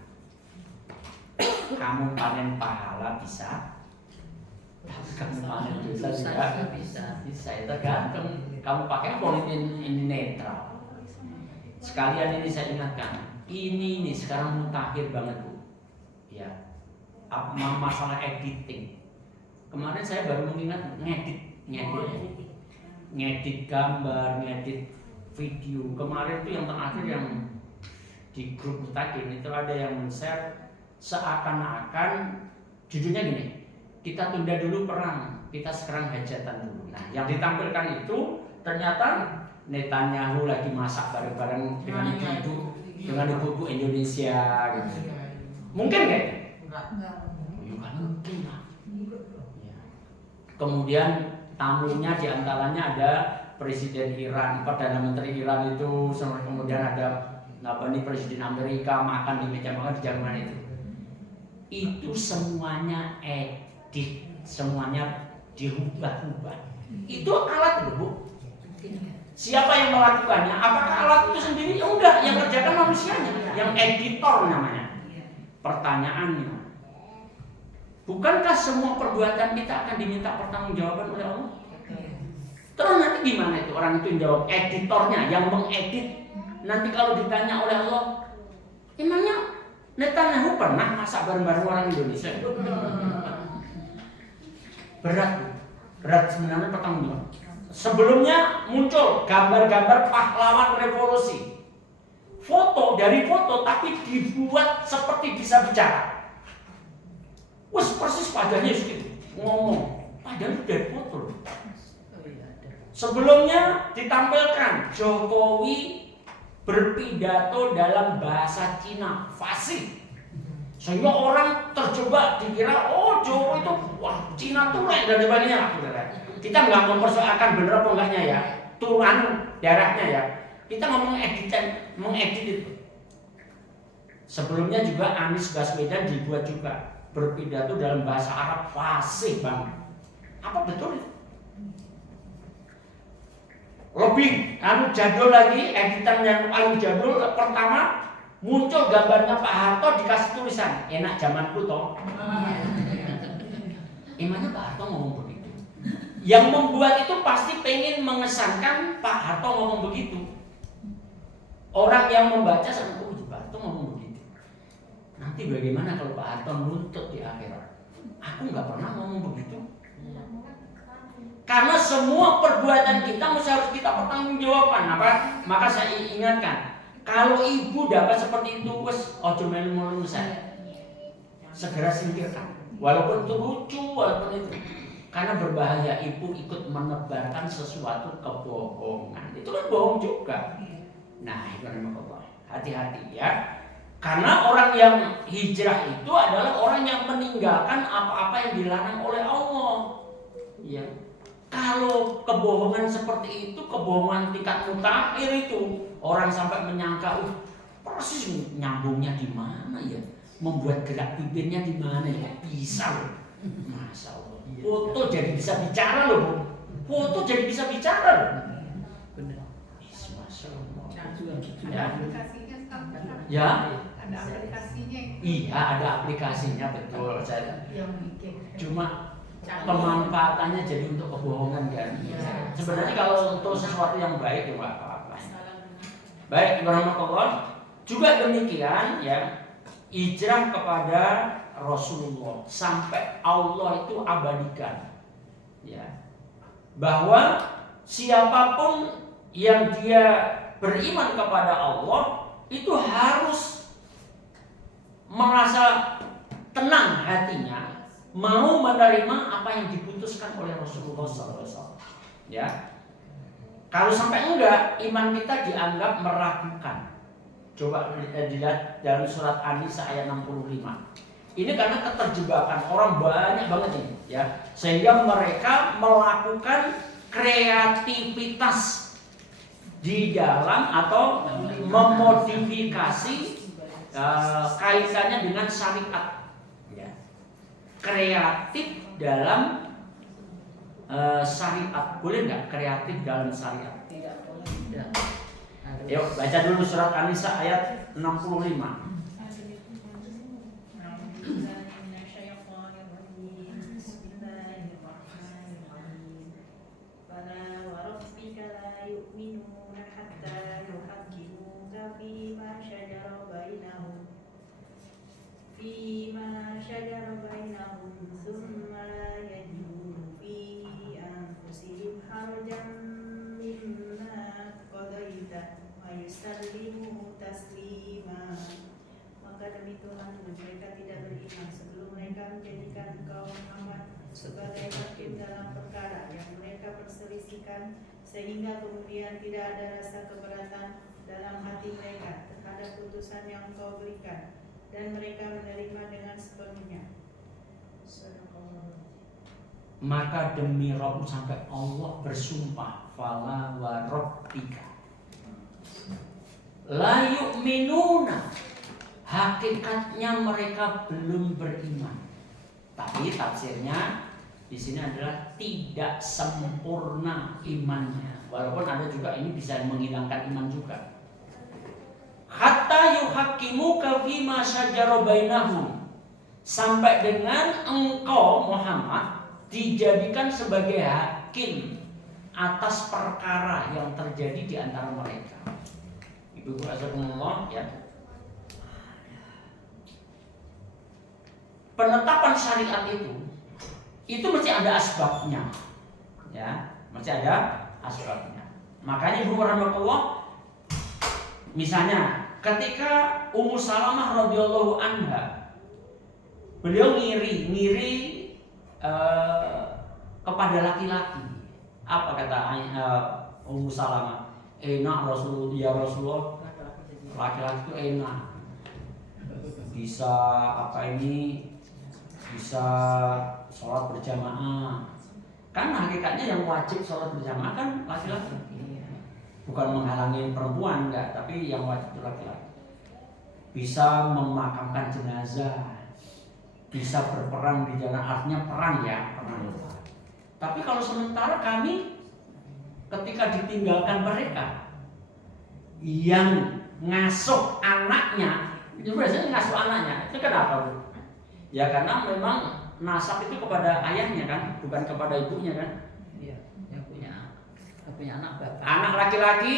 Kamu panen pahala bisa, tapi kamu panen dosa juga bisa. Itu tergantung kamu pakai apa ini netral. Sekalian ini saya ingatkan, ini sekarang mutakhir banget bu, ya. Masalah editing. Kemarin saya baru mengingat ngedit gambar, ngedit video. Kemarin itu yang terakhir yang di grup mutakhir itu ada yang men-share seakan-akan judulnya gini, kita tunda dulu perang, kita sekarang hajatan dulu. Nah, yang ditampilkan itu ternyata Netanyahu lagi masak bareng-bareng dengan ibu-ibu Indonesia gitu. Mungkin nggak? Enggak mungkin lah. Kemudian tamunya diantaranya ada Presiden Iran, Perdana Menteri Iran itu, kemudian ada Presiden Amerika makan di meja makan di Jerman itu. Itu semuanya edit, semuanya dirubah-ubah. Itu alat loh bu. Siapa yang melakukannya? Apakah alat itu sendiri? Enggak, yang kerjakan manusianya, yang editor namanya. Pertanyaannya, bukankah semua perbuatan kita akan diminta pertanggungjawaban oleh Allah? Terus nanti gimana itu orang itu yang jawab? Editornya yang mengedit. Nanti kalau ditanya oleh Allah, emangnya Netanyahu pernah masak bareng-bareng orang Indonesia? Berat sebenarnya pertanggungjawaban. Sebelumnya muncul gambar-gambar pahlawan revolusi. Foto dari foto tapi dibuat seperti bisa bicara. Wes persis wajahnya segitu ngomong. Padahal dari foto. Sebelumnya ditampilkan Jokowi berpidato dalam bahasa Cina fasih. Sehingga orang terjebak dikira Jokowi itu wah Cina tuh dan sebagainya. Kita nggak mempersoalkan bener apa enggaknya ya, turunan darahnya ya. Kita ngomong mengedit itu. Sebelumnya juga Anies Baswedan dibuat juga berpidato dalam bahasa Arab fasih banget. Apa betul itu? Lebih jadul lagi, editan yang paling jadul pertama muncul gambarnya Pak Harto dikasih tulisan enak zamanku toh. Emangnya Pak Harto ngomong begitu? Yang membuat itu pasti pengen mengesankan Pak Harto ngomong begitu. Orang yang membaca sama Pak Harto ngomong begitu. Nanti bagaimana kalau Pak Harto nuntut di akhirat? Aku nggak pernah ngomong begitu. Karena semua perbuatan kita mesti harus kita pertanggungjawabkan. Maka saya ingatkan, kalau ibu dapat seperti itu, wes ojo melu saya. Segera singkirkan. Walaupun itu lucu, walaupun itu. Karena berbahaya ibu ikut menebarkan sesuatu kebohongan. Itu kan bohong juga. Nah, itu namanya Allah. Hati-hati ya. Karena orang yang hijrah itu adalah orang yang meninggalkan apa-apa yang dilarang oleh Allah. Ya. Kalau kebohongan seperti itu, kebohongan tingkat mutakhir itu, orang sampai menyangka, persis nyambungnya di mana ya, membuat gerak bibirnya di mana ya, bisa loh, masya Allah. Foto jadi bisa bicara loh, foto jadi bisa bicara loh. Benar. Masya Allah. Ada aplikasinya sekarang. Ya. Ada aplikasinya. Iya, ada aplikasinya betul. Saya Yang bikin. cuma pemanfaatannya jadi untuk kebohongan kan. Ya. Sebenarnya kalau untuk sesuatu yang baik ya nggak apa-apa. Baik, warahmatullah. Juga demikian ya, hijrah kepada Rasulullah sampai Allah itu abadikan. Ya. Bahwa siapapun yang dia beriman kepada Allah itu harus merasa tenang hatinya, mau menerima apa yang diputuskan oleh Rasulullah SAW. Ya, kalau sampai enggak, iman kita dianggap meragukan. Coba dilihat dari surat An-Nisa ayat 65. Ini karena keterjebakan orang banyak banget ini, ya, sehingga mereka melakukan kreativitas di dalam atau memodifikasi kaitannya dengan syariat. Kreatif dalam syariat, boleh nggak kreatif dalam syariat? Tidak boleh. Yuk baca dulu surat An-Nisa ayat 65. فيما شجر بينهم ثم لا يجدوا في أنفسهم حرجا مما قضيت ويسلموا تسليما. Maka demi Tuhan mereka tidak beriman sebelum mereka menjadikan engkau Muhammad sebagai hakim dalam perkara yang mereka perselisihkan, sehingga kemudian tidak ada rasa keberatan dalam hati mereka terhadap putusan yang engkau berikan, dan mereka menerima dengan sepenuhnya. Maka demi Rabb, sampai Allah bersumpah, fala wa rabbika la yu'minuna, hakikatnya mereka belum beriman. Tapi tafsirnya di sini adalah tidak sempurna imannya. Walaupun ada juga ini bisa menghilangkan iman juga. Hatta yuhaqqimuka fima syajara bainahum, sampai dengan engkau Muhammad dijadikan sebagai hakim atas perkara yang terjadi di antara mereka. Ibu azzakumullah ya. Penetapan syariat itu mesti ada asbabnya. Ya, mesti ada asbabnya. Makanya Ibu rahmatullah, misalnya ketika Ummu Salamah radhiyallahu anha, beliau ngiri kepada laki-laki. Apa kata Ummu Salamah? Enak Rasulullah, ya Rasulullah, laki-laki itu enak. Bisa bisa sholat berjamaah. Kan hakikatnya yang wajib sholat berjamaah kan laki-laki. Bukan menghalangi perempuan, enggak, tapi yang wajib itu laki-laki. Bisa memakamkan jenazah, bisa berperang di jalan, artinya perang ya, perang. Tapi kalau sementara kami ketika ditinggalkan mereka, yang ngasuh anaknya, itu biasanya ngasuh anaknya, itu kenapa Bu? Ya karena memang nasab itu kepada ayahnya kan, bukan kepada ibunya kan. Iya, yang punya anak bapak. Anak laki-laki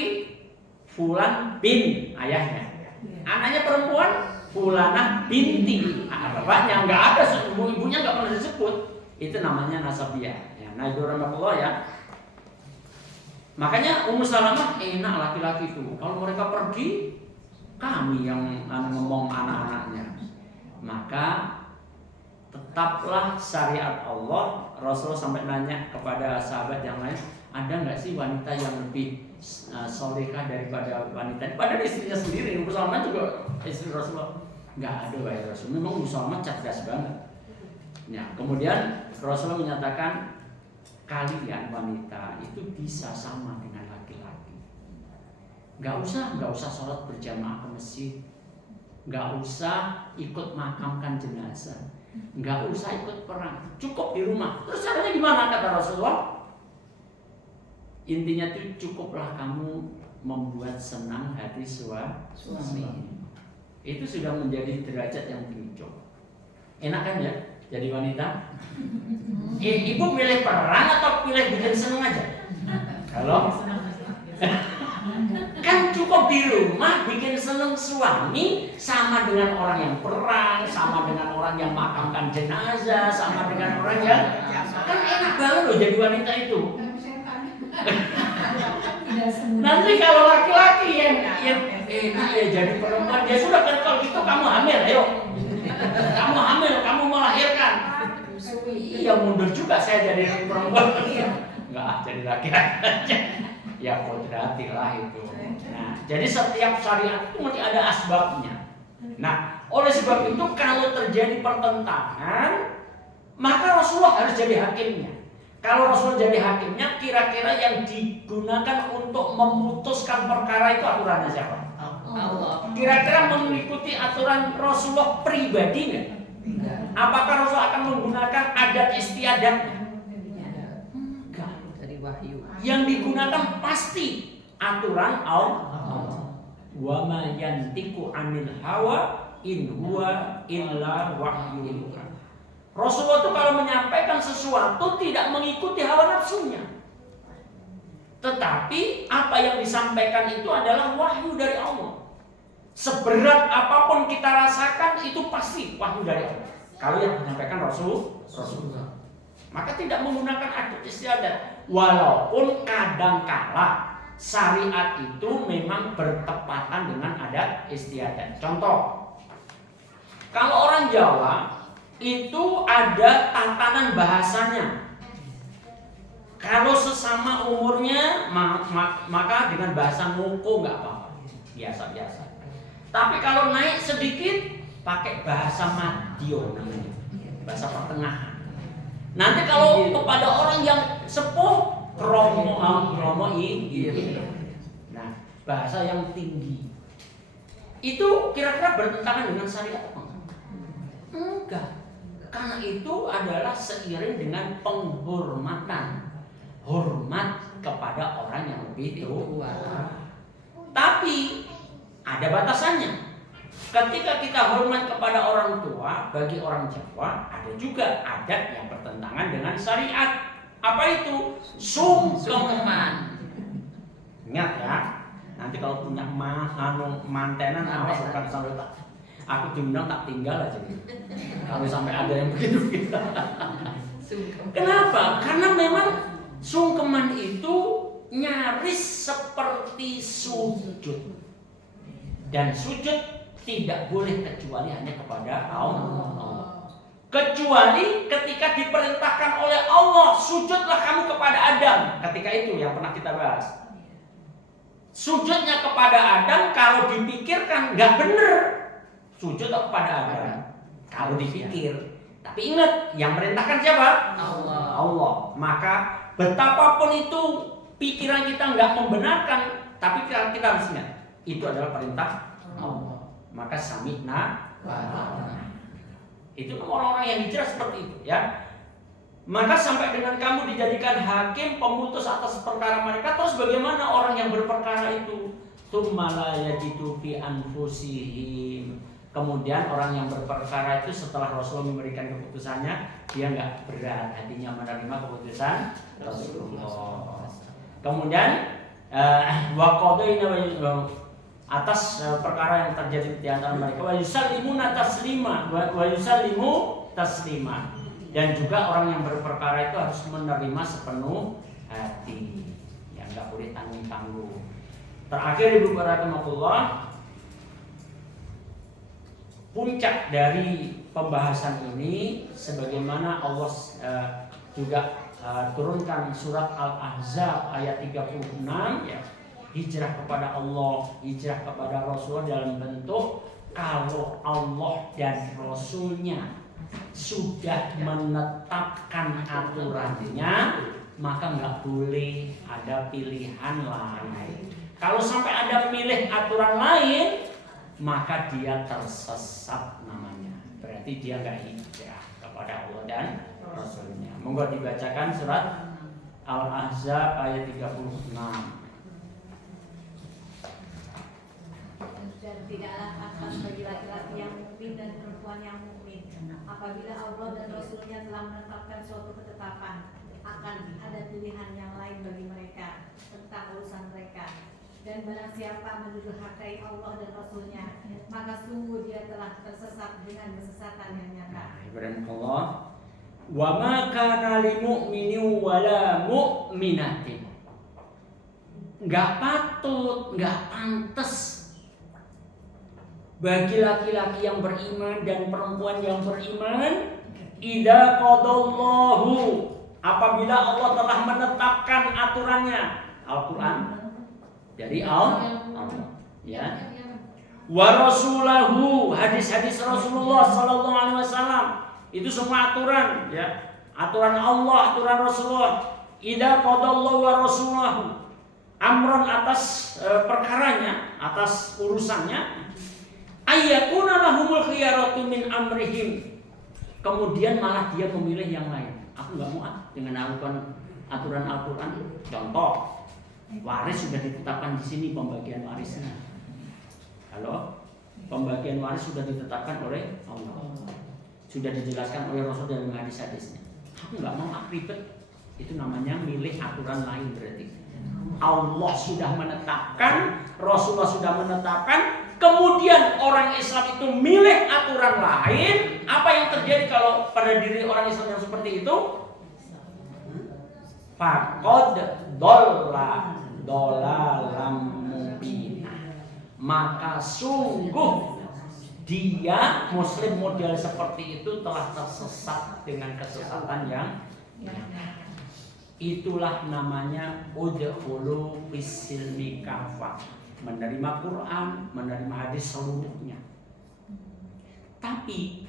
Fulan bin ayahnya, anaknya perempuan Fulanah binti bapaknya, nggak ada, ibunya nggak pernah disebut. Itu namanya nasabiah. Ya, nah itu rahmatullah ya. Makanya Ummu Salamah enak laki-laki itu. Kalau mereka pergi, kami yang ngomong anak-anaknya. Maka tetaplah syariat Allah. Rasulullah sampai nanya kepada sahabat yang lain, ada nggak sih wanita yang lebih solehah daripada wanita? Padahal istrinya sendiri. Ummu Salamah juga istri Rasulullah. Nggak ada wahai Rasul. Memang Ummu Salamah cerdas banget. Ya, kemudian Rasulullah menyatakan, kalian wanita itu bisa sama dengan laki-laki. Nggak usah sholat berjamaah ke masjid. Nggak usah ikut makamkan jenazah. Nggak usah ikut perang. Cukup di rumah. Terus caranya gimana kata Rasulullah? Intinya itu cukuplah kamu membuat senang hati suami. Itu sudah menjadi derajat yang tinggi. Enak kan ya jadi wanita? Ibu pilih perang atau pilih bikin senang aja? Kalau kan cukup di rumah bikin senang suami, sama dengan orang yang perang, sama dengan orang yang makamkan jenazah, sama dengan orang yang kan enak banget loh jadi wanita itu. Nanti kalau laki-laki yang enak ya jadi perempuan, dia sudah kan kalau gitu kamu hamil, ayo. Kamu hamil, kamu melahirkan. Iya mundur juga saya jadi perempuan. Enggak jadi laki-laki aja. Ya kodratilah itu. Nah, jadi setiap syariat itu mesti ada asbabnya. Nah, oleh sebab itu kalau terjadi pertentangan, maka Rasulullah harus jadi hakimnya. Kalau Rasulullah jadi hakimnya, kira-kira yang digunakan untuk memutuskan perkara itu aturannya siapa? Allah. Kira-kira mengikuti aturan Rasulullah pribadi nggak? Apakah Rasulullah akan menggunakan adat istiadat? Enggak. Dari wahyu. Yang digunakan pasti aturan Allah. Wa ma yantiqu 'anil hawa in huwa illa wahyu. Rasulullah itu kalau menyampaikan sesuatu tidak mengikuti hawa nafsunya. Tetapi apa yang disampaikan itu adalah wahyu dari Allah. Seberat apapun kita rasakan itu pasti wahyu dari Allah. Kalau yang menyampaikan Rasulullah. Maka tidak menggunakan adat istiadat. Walaupun kadangkala syariat itu memang bertepatan dengan adat istiadat. Contoh, kalau orang Jawa itu ada tatanan bahasanya. Kalau sesama umurnya maka dengan bahasa ngoko nggak apa-apa, biasa-biasa. Tapi kalau naik sedikit pakai bahasa Madyo namanya, bahasa pertengahan. Nanti kalau kepada orang yang sepuh kromo ini. Nah, bahasa yang tinggi. Itu kira-kira bertentangan dengan syariat apa enggak? Enggak. Karena itu adalah seiring dengan penghormatan. Hormat kepada orang yang lebih tua. Tapi ada batasannya. Ketika kita hormat kepada orang tua, bagi orang Jawa ada juga adat yang bertentangan dengan syariat. Apa itu? Sungkeman. Ingat ya, nanti kalau punya mantenan awas bukan sampai tak. Aku diundang tak tinggal aja. Kalau sampai ada yang begitu kita. Kenapa? Karena memang sungkeman itu nyaris seperti sujud. Dan sujud tidak boleh kecuali hanya kepada Allah. Kecuali ketika diperintahkan oleh Allah, sujudlah kamu kepada Adam. Ketika itu yang pernah kita bahas. Sujudnya kepada Adam kalau dipikirkan nggak benar. Sujud kepada Adam kalau dipikir. Tapi ingat, yang merintahkan siapa? Allah. Maka betapapun itu pikiran kita nggak membenarkan, tapi kita harus ingat itu adalah perintah Allah. Maka sami'na wa ata'na. Itu orang-orang yang hijrah seperti itu ya. Maka sampai dengan kamu dijadikan hakim pemutus atas perkara mereka, terus bagaimana orang yang berperkara itu? Tsumma la yajidu fi anfusihim. Kemudian orang yang berperkara itu setelah Rasulullah memberikan keputusannya, dia nggak berat hatinya menerima keputusan Rasulullah. Kemudian atas perkara yang terjadi di antara mereka, wa yusallimuna taslima, wa yusallimu taslima. Dan juga orang yang berperkara itu harus menerima sepenuh hati, yang nggak boleh tanggung-tanggung. Terakhir Ibu Barakatullah, puncak dari pembahasan ini sebagaimana Allah juga turunkan surat Al-Ahzab ayat 36 ya, hijrah kepada Allah, hijrah kepada Rasulullah dalam bentuk kalau Allah dan Rasulnya sudah menetapkan aturannya, maka nggak boleh ada pilihan lain. Kalau sampai ada milih aturan lain, maka dia tersesat namanya. Berarti dia nggak hijrah kepada Allah dan Rasulnya. Monggo dibacakan surat Al-Ahzab ayat 36. Dan tidaklah pantas bagi laki-laki yang mukmin dan perempuan yang mukmin apabila Allah dan Rasulnya telah menetapkan suatu ketetapan akan ada pilihan yang lain bagi mereka tentang urusan mereka. Dan barang siapa mendurhakai Allah dan Rasulnya, maka sungguh dia telah tersesat dengan kesesatan yang nyata. Subhanallah. Wa ma kana lil mu'minin wala mu'minatin. Enggak patut, enggak pantas bagi laki-laki yang beriman dan perempuan yang beriman, idza qadallahu, apabila Allah telah menetapkan aturannya, Al-Qur'an dari Allah ya, wa rasulahu, hadis-hadis Rasulullah sallallahu alaihi wasallam, itu semua aturan ya, aturan Allah, aturan Rasulullah. Idza qadallahu wa rasulahu amran, atas perkaranya, atas urusannya, ayyakuna lahumul khiyaratu min amrihim, kemudian malah dia memilih yang lain. Aku nggak mau dengan aturan Al-Quran. Contoh, waris sudah ditetapkan di sini pembagian warisnya. Halo, pembagian waris sudah ditetapkan oleh Allah, sudah dijelaskan oleh Rasul dalam hadis-hadisnya. Aku nggak mau ribet. Itu namanya milih aturan lain berarti. Allah sudah menetapkan, Rasulullah sudah menetapkan. Kemudian orang Islam itu milih aturan lain. Apa yang terjadi kalau pada diri orang Islam yang seperti itu? Faqad dolalam mubina, maka sungguh dia Muslim model seperti itu telah tersesat dengan kesesatan yang itulah namanya udkhulu fis-silmi kafah, menerima Quran, menerima hadis seluruhnya. Tapi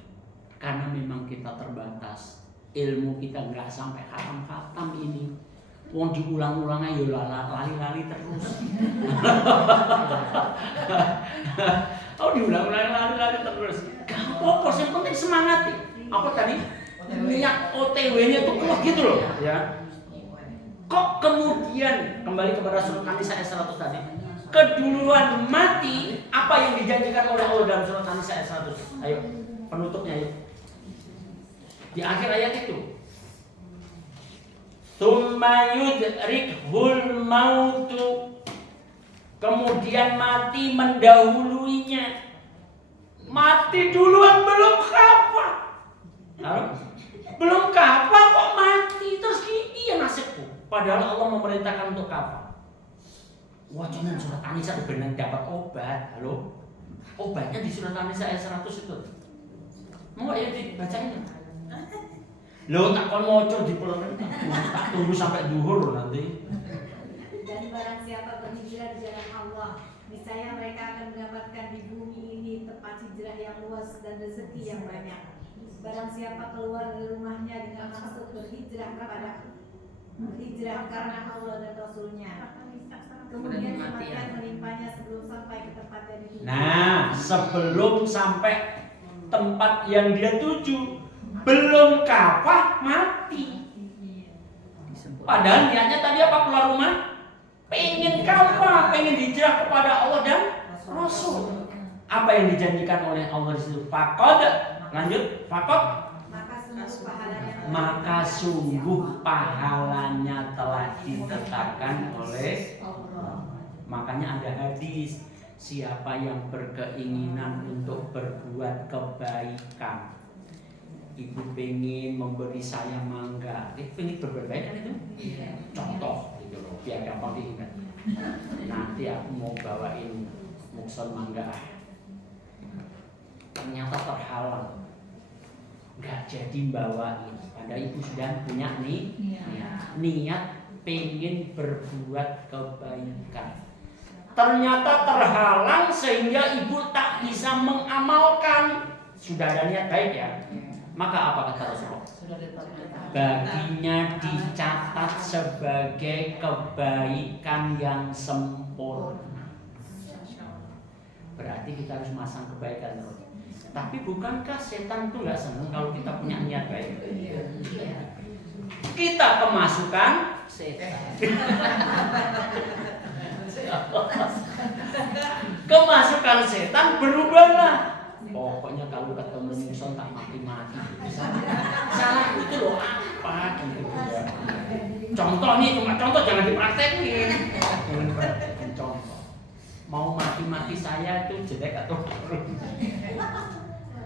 karena memang kita terbatas, ilmu kita nggak sampai khatam-khatam ini. Wong diulang-ulangnya ya lali-lali terus. Oh diulang-ulang lali-lali terus. Gak apa-apa, yang penting semangat. Apa tadi? Niat OTW-nya tuh kuat gitu loh, ya. Kok kemudian kembali kepada surat An-Nisa ayat 100 tadi, keduluan mati apa yang dijanjikan oleh Allah dalam surat An-Nisa ayat 100? Ayo, penutupnya yuk. Di akhir ayat itu, tsumma yudrikhul mautu, kemudian mati mendahuluinya. Mati duluan belum kafah. Belum kafah kok mati, terus iya nasibku. Padahal Allah memerintahkan untuk kafah. Wah, jangan surat An-Nisa benar dapat obat. Halo? Obatnya di surat An-Nisa ayat 100 itu. Mau ya dibacain? Loh, tak kon moco di pelan. Tak tunggu sampai duhur nanti. Dan barang siapa berhijrah di jalan Allah, niscaya mereka akan mendapatkan di bumi ini tempat hijrah yang luas dan rezeki yang banyak. Barang siapa keluar dari rumahnya dengan maksud berhijrah karena Allah dan Rasulnya, kemudian kematian menimpanya sebelum sampai ke tempat yang dituju. Nah, sebelum sampai tempat yang dia tuju. Belum kafah mati. Padahal niatnya tadi apa? Keluar rumah pengen kafah, pengen hijrah kepada Allah dan Rasul. Apa yang dijanjikan oleh Allah di situ? Faqad, lanjut, faqad, maka sungguh pahalanya telah ditetapkan oleh Allah. Makanya ada hadis, siapa yang berkeinginan untuk berbuat kebaikan, ibu pengen memberi saya mangga, pengen berbuat baik kan itu? Contoh gitu loh, biar gampang diingat. Nanti aku mau bawain mukson mangga, ternyata terhalang, nggak jadi bawain. Padahal ibu sudah punya niat pengen berbuat kebaikan. Ternyata terhalang sehingga ibu tak bisa mengamalkan. Sudah ada niat baik ya. Maka apa kata Rasulullah? Baginya dicatat sebagai kebaikan yang sempurna. Berarti kita harus masang kebaikan terus. Tapi bukankah setan itu nggak senang kalau kita punya niat baik? Kita kemasukan setan. Kemasukan setan berubahlah. Pokoknya kalau ketemu musuh tak mati-mati. Salah itu loh apa gitu ya. Contoh nih, cuma contoh, jangan dipraktekin. Jangan dipraktekin contoh. Mau mati-mati saya itu jelek atau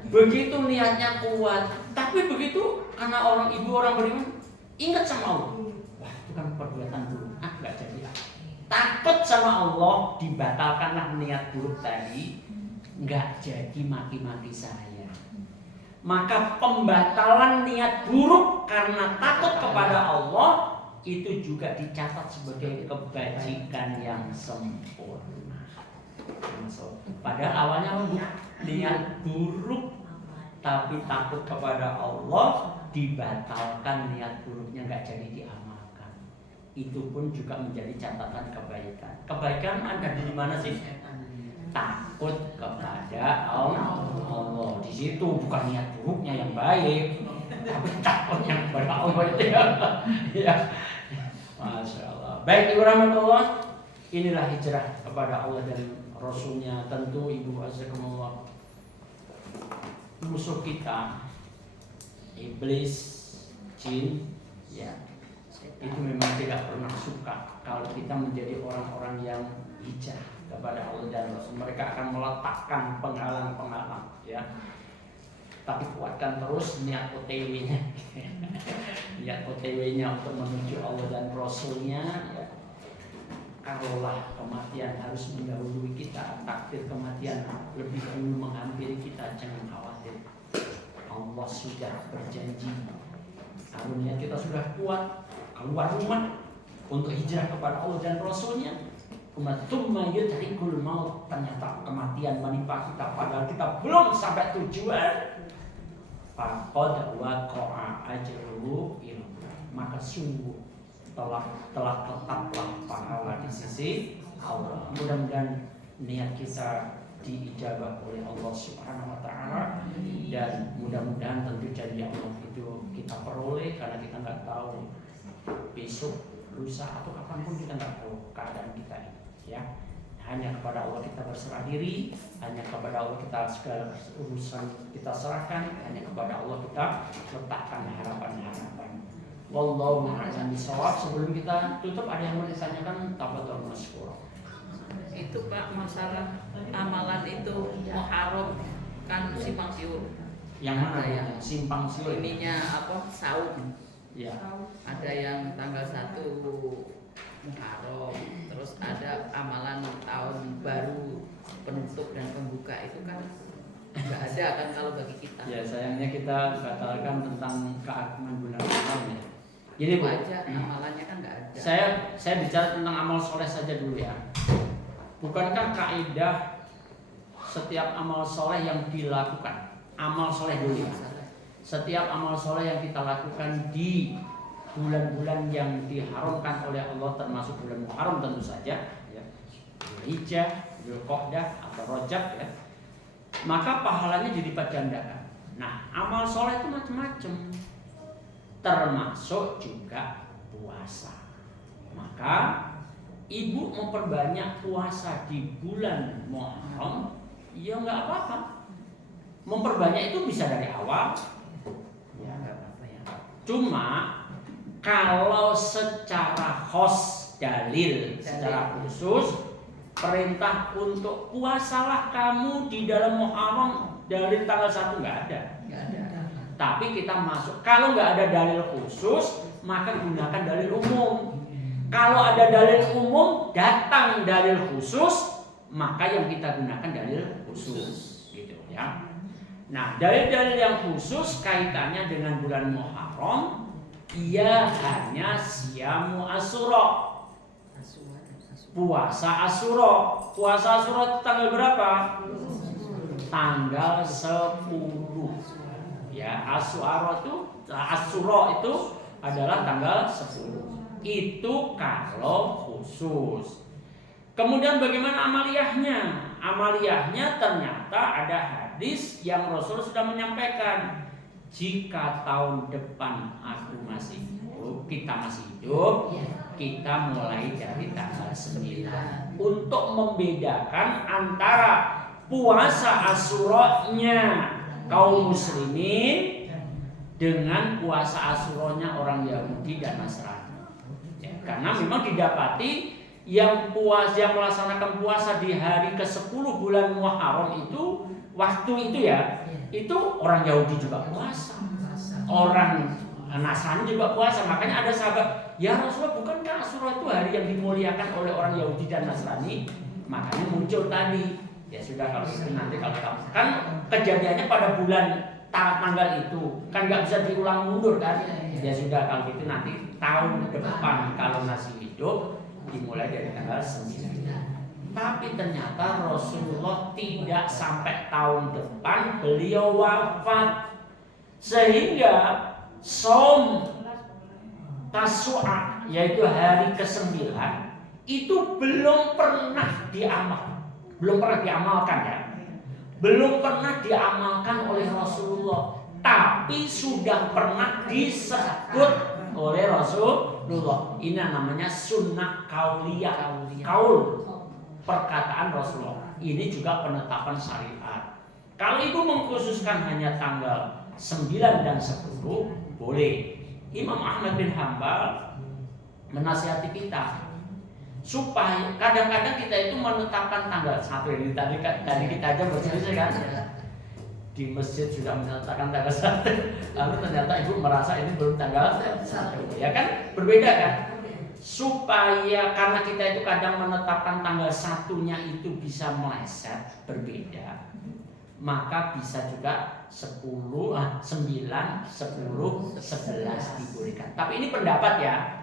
begitu niatnya kuat, tapi begitu karena orang ibu orang beriman ingat sama Allah. Wah itu kan perbuatan buruk, nggak jadi. Takut sama Allah, dibatalkanlah niat buruk tadi, nggak jadi mati-mati saya. Maka pembatalan niat buruk karena takut kepada Allah itu juga dicatat sebagai kebajikan yang sempurna. Padahal awalnya niat buruk tapi takut kepada Allah, dibatalkan niat buruknya, nggak jadi diamalkan. Itu pun juga menjadi catatan kebaikan. Kebaikan ada di mana sih? Takut kepada Allah. Di situ bukan niat buruknya yang baik, tapi takutnya kepada Allah itu ya. Masya Allah. Baik ibu rahmatullah, inilah hijrah kepada Allah dan Rasulnya. Tentu ibu azakumullah, musuh kita iblis, jin, ya itu memang tidak pernah suka kalau kita menjadi orang-orang yang hijrah kepada Allah dan Rasul. Mereka akan meletakkan penghalang-penghalang, ya. Tapi kuatkan terus niat OTW-nya, niat OTW-nya untuk menuju Allah dan Rasulnya. Ya. Kalaulah kematian harus mendahului kita, takdir kematian lebih dulu menghampiri kita, jangan khawatir. Allah sudah berjanji. Kalau niat kita sudah kuat, keluar rumah untuk hijrah kepada Allah dan Rasulnya, Tsumma yudrikul maut, ternyata kematian menimpa kita padahal kita belum sampai tujuan. Faqad waqa'a ajruhu ilallah, maka sungguh telah tetaplah pahala di sisi Allah. Mudah-mudahan niat kita diijabah oleh Allah Subhanahu wa taala, dan mudah-mudahan tentu janji Allah itu kita peroleh, karena kita nggak tahu besok, lusa atau kapanpun kita nggak tahu keadaan kita ini, ya. Hanya kepada Allah kita berserah diri, hanya kepada Allah kita segala urusan kita serahkan, hanya kepada Allah kita letakkan harapan-harapan. Wallahu a'lam bishawab. Sebelum kita tutup, ada yang mau ditanyakan? Tafadhol masykur. Itu Pak, masalah amalan itu Muharram kan simpang siur. Yang mana ya? Simpang siur. Ininya apa? Saum. Ya. Ada yang tanggal 1 Muharram, terus ada amalan tahun baru, penutup dan pembuka, itu kan nggak ada kan kalau bagi kita. Ya, sayangnya kita batalkan tentang keagungan bulan Ramadan, ya. Jadi Bu, aja amalannya kan nggak ada. Saya bicara tentang amal soleh saja dulu ya. Bukankah kaidah setiap amal soleh yang dilakukan, amal soleh dulu ya. Setiap amal soleh yang kita lakukan di bulan-bulan yang diharamkan oleh Allah, termasuk bulan Muharram tentu saja, ya. Dzulhijjah, Dzulqa'dah atau Rajab, ya. maka pahalanya dilipat gandakan. Nah, amal soleh itu macam-macam, termasuk juga puasa. Maka ibu memperbanyak puasa di bulan Muharram, ya nggak apa-apa. Memperbanyak itu bisa dari awal, ya nggak apa-apa ya. Cuma kalau secara dalil secara khusus perintah untuk puasalah kamu di dalam Muharram dari tanggal 1 nggak ada. Tapi kita masuk, kalau nggak ada dalil khusus maka gunakan dalil umum. Kalau ada dalil umum datang dalil khusus, maka yang kita gunakan dalil khusus, gitu ya. Nah, dalil-dalil yang khusus kaitannya dengan bulan Muharram, ia hanya siamu Asyura. Puasa Asyura. Puasa Asyura tanggal berapa? Tanggal 10. Ya, Asyura itu adalah tanggal 10. Itu kalau khusus. Kemudian bagaimana amaliyahnya? Amaliyahnya ternyata ada hadis yang Rasul sudah menyampaikan, jika tahun depan aku masih hidup, kita masih hidup, kita mulai dari tanggal 9 untuk membedakan antara puasa Asyuranya kaum muslimin dengan puasa Asyuranya orang Yahudi dan Nasrani. Ya, karena memang didapati yang melaksanakan puasa di hari ke-10 bulan Muharram itu, waktu itu ya, itu orang Yahudi juga puasa, orang Nasrani juga puasa. Makanya ada sahabat, ya Rasulullah, bukankah Asyura itu hari yang dimuliakan oleh orang Yahudi dan Nasrani? Makanya muncul tadi, ya sudah kalau itu nanti kalau kan kejadiannya pada bulan tanggal itu kan nggak bisa diulang mundur kan? Ya sudah kalau gitu nanti tahun depan kalau masih hidup dimulai dari tanggal 9. Tapi ternyata Rasulullah tidak sampai tahun depan beliau wafat, sehingga Shaum Tasu'a, yaitu hari ke-9, itu belum pernah diamalkan ya. Belum pernah diamalkan oleh Rasulullah, tapi sudah pernah disebut oleh Rasulullah. Ini namanya sunnah kauliyah, kaul, perkataan Rasulullah. Ini juga penetapan syariat. Kalau ibu mengkhususkan hanya tanggal 9 dan 10, boleh. Imam Ahmad bin Hanbal menasihati kita supaya kadang-kadang kita itu menetapkan tanggal 1. Ini tadi kita aja berselisih kan, di masjid sudah menetapkan tanggal 1, lalu ternyata ibu merasa ini belum tanggal 1, ya kan, berbeda kan. Supaya karena kita itu kadang menetapkan tanggal 1-nya itu bisa meleset, berbeda, maka bisa juga 10, 9, 10, 11 dibolehkan. Tapi ini pendapat ya,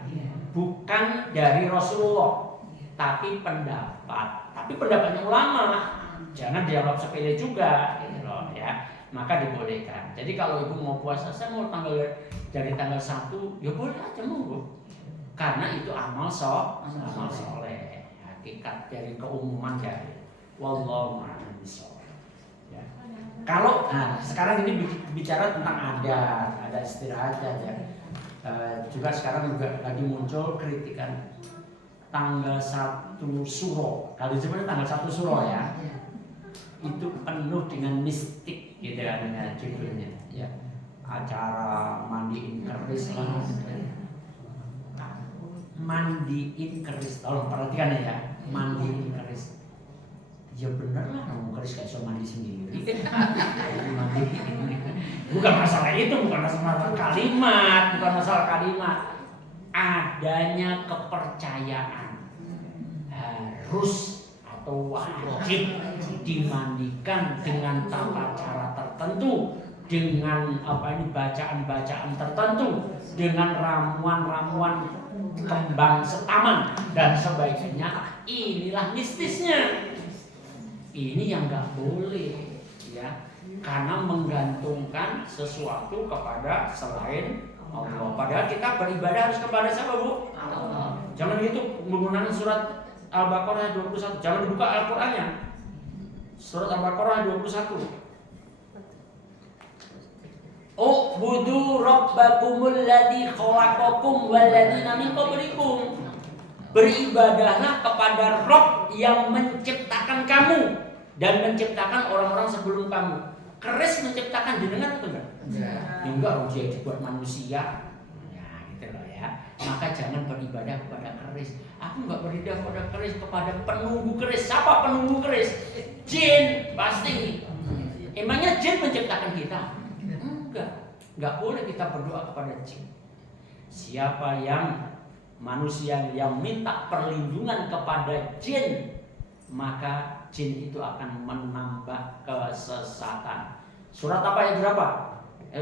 bukan dari Rasulullah, tapi pendapatnya ulama. Jangan dianggap sepele juga, gitu loh, ya. Maka dibolehkan. Jadi kalau ibu mau puasa, saya mau dari tanggal 1, ya boleh aja monggo. Karena itu amal soleh, hakikat dari keumuman dari wallahu a'lam bishawab. Ya. Kalau sekarang ini bicara tentang adat istirahat ya. Juga sekarang juga lagi muncul kritikan tanggal 1 Suro. Kalau sebenarnya tanggal 1 Suro ya, itu penuh dengan mistik gitu kan, dengan judulnya ya, acara mandiin keris lah, mandiin keris, tolong perhatikan ya, mandiin keris. Ya bener lah, kamu keris gak bisa mandi sendiri. Bukan masalah itu, bukan masalah kalimat, adanya kepercayaan harus atau wajib dimandikan dengan tata cara tertentu, dengan bacaan-bacaan tertentu, dengan ramuan-ramuan kembang setaman dan sebagainya. Inilah mistisnya. Ini yang nggak boleh ya, karena menggantungkan sesuatu kepada selain Allah. Padahal kita beribadah harus kepada siapa, Bu? Allah. Jangan gitu menggunakan surat Al-Baqarah 21. Jangan dibuka Al-Qur'annya. Surat Al-Baqarah 21. U'budu rabbakumul ladzi khalaqakum wal ladzina min qablikum. Beribadahlah kepada Rabb yang menciptakan kamu dan menciptakan orang-orang sebelum kamu. Keris menciptakan jenengan atau enggak? Enggak, dia dibuat manusia. Ya, gitu loh ya. Maka jangan beribadah kepada keris. Aku enggak beribadah kepada keris, kepada penunggu keris. Siapa penunggu keris? Jin, pasti. Emangnya jin menciptakan kita? Enggak boleh kita berdoa kepada jin. Siapa yang manusia yang minta perlindungan kepada jin, maka jin itu akan menambah kesesatan. Surat apa yang berapa?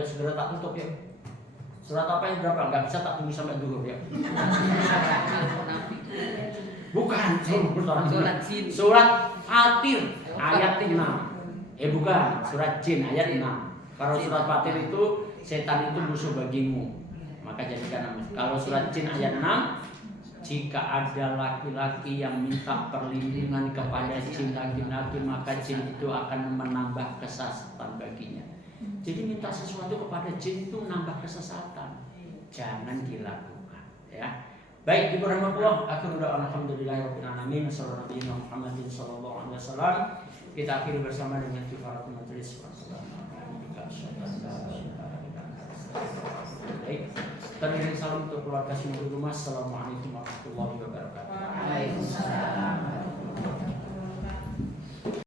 Segera tak tutup ya. Surat apa yang berapa? Enggak bisa tak tunggu sampai dulu ya. Bukan, surat jin. Surat Fatir ayat 6. Bukan, surat jin ayat 6. Kalau surat Fatir itu setan itu musuh bagimu, maka jadikan nama. Kalau surat jin ayat 6, jika ada laki-laki yang minta perlindungan kepada jin laki-laki, maka jin itu akan menambah kesesatan baginya. Jadi minta sesuatu kepada jin itu menambah kesesatan. Jangan dilakukan, ya. Baik, Ibu rahmatullah, akhirul alhamdulillahirabbil alamin, sallallahu alaihi Muhammadin sallallahu alaihi wasallam. Kita akhiri bersama dengan kifaratul majlis. Baik, terima salam untuk keluarga semua di rumah. Assalamualaikum warahmatullahi wabarakatuh.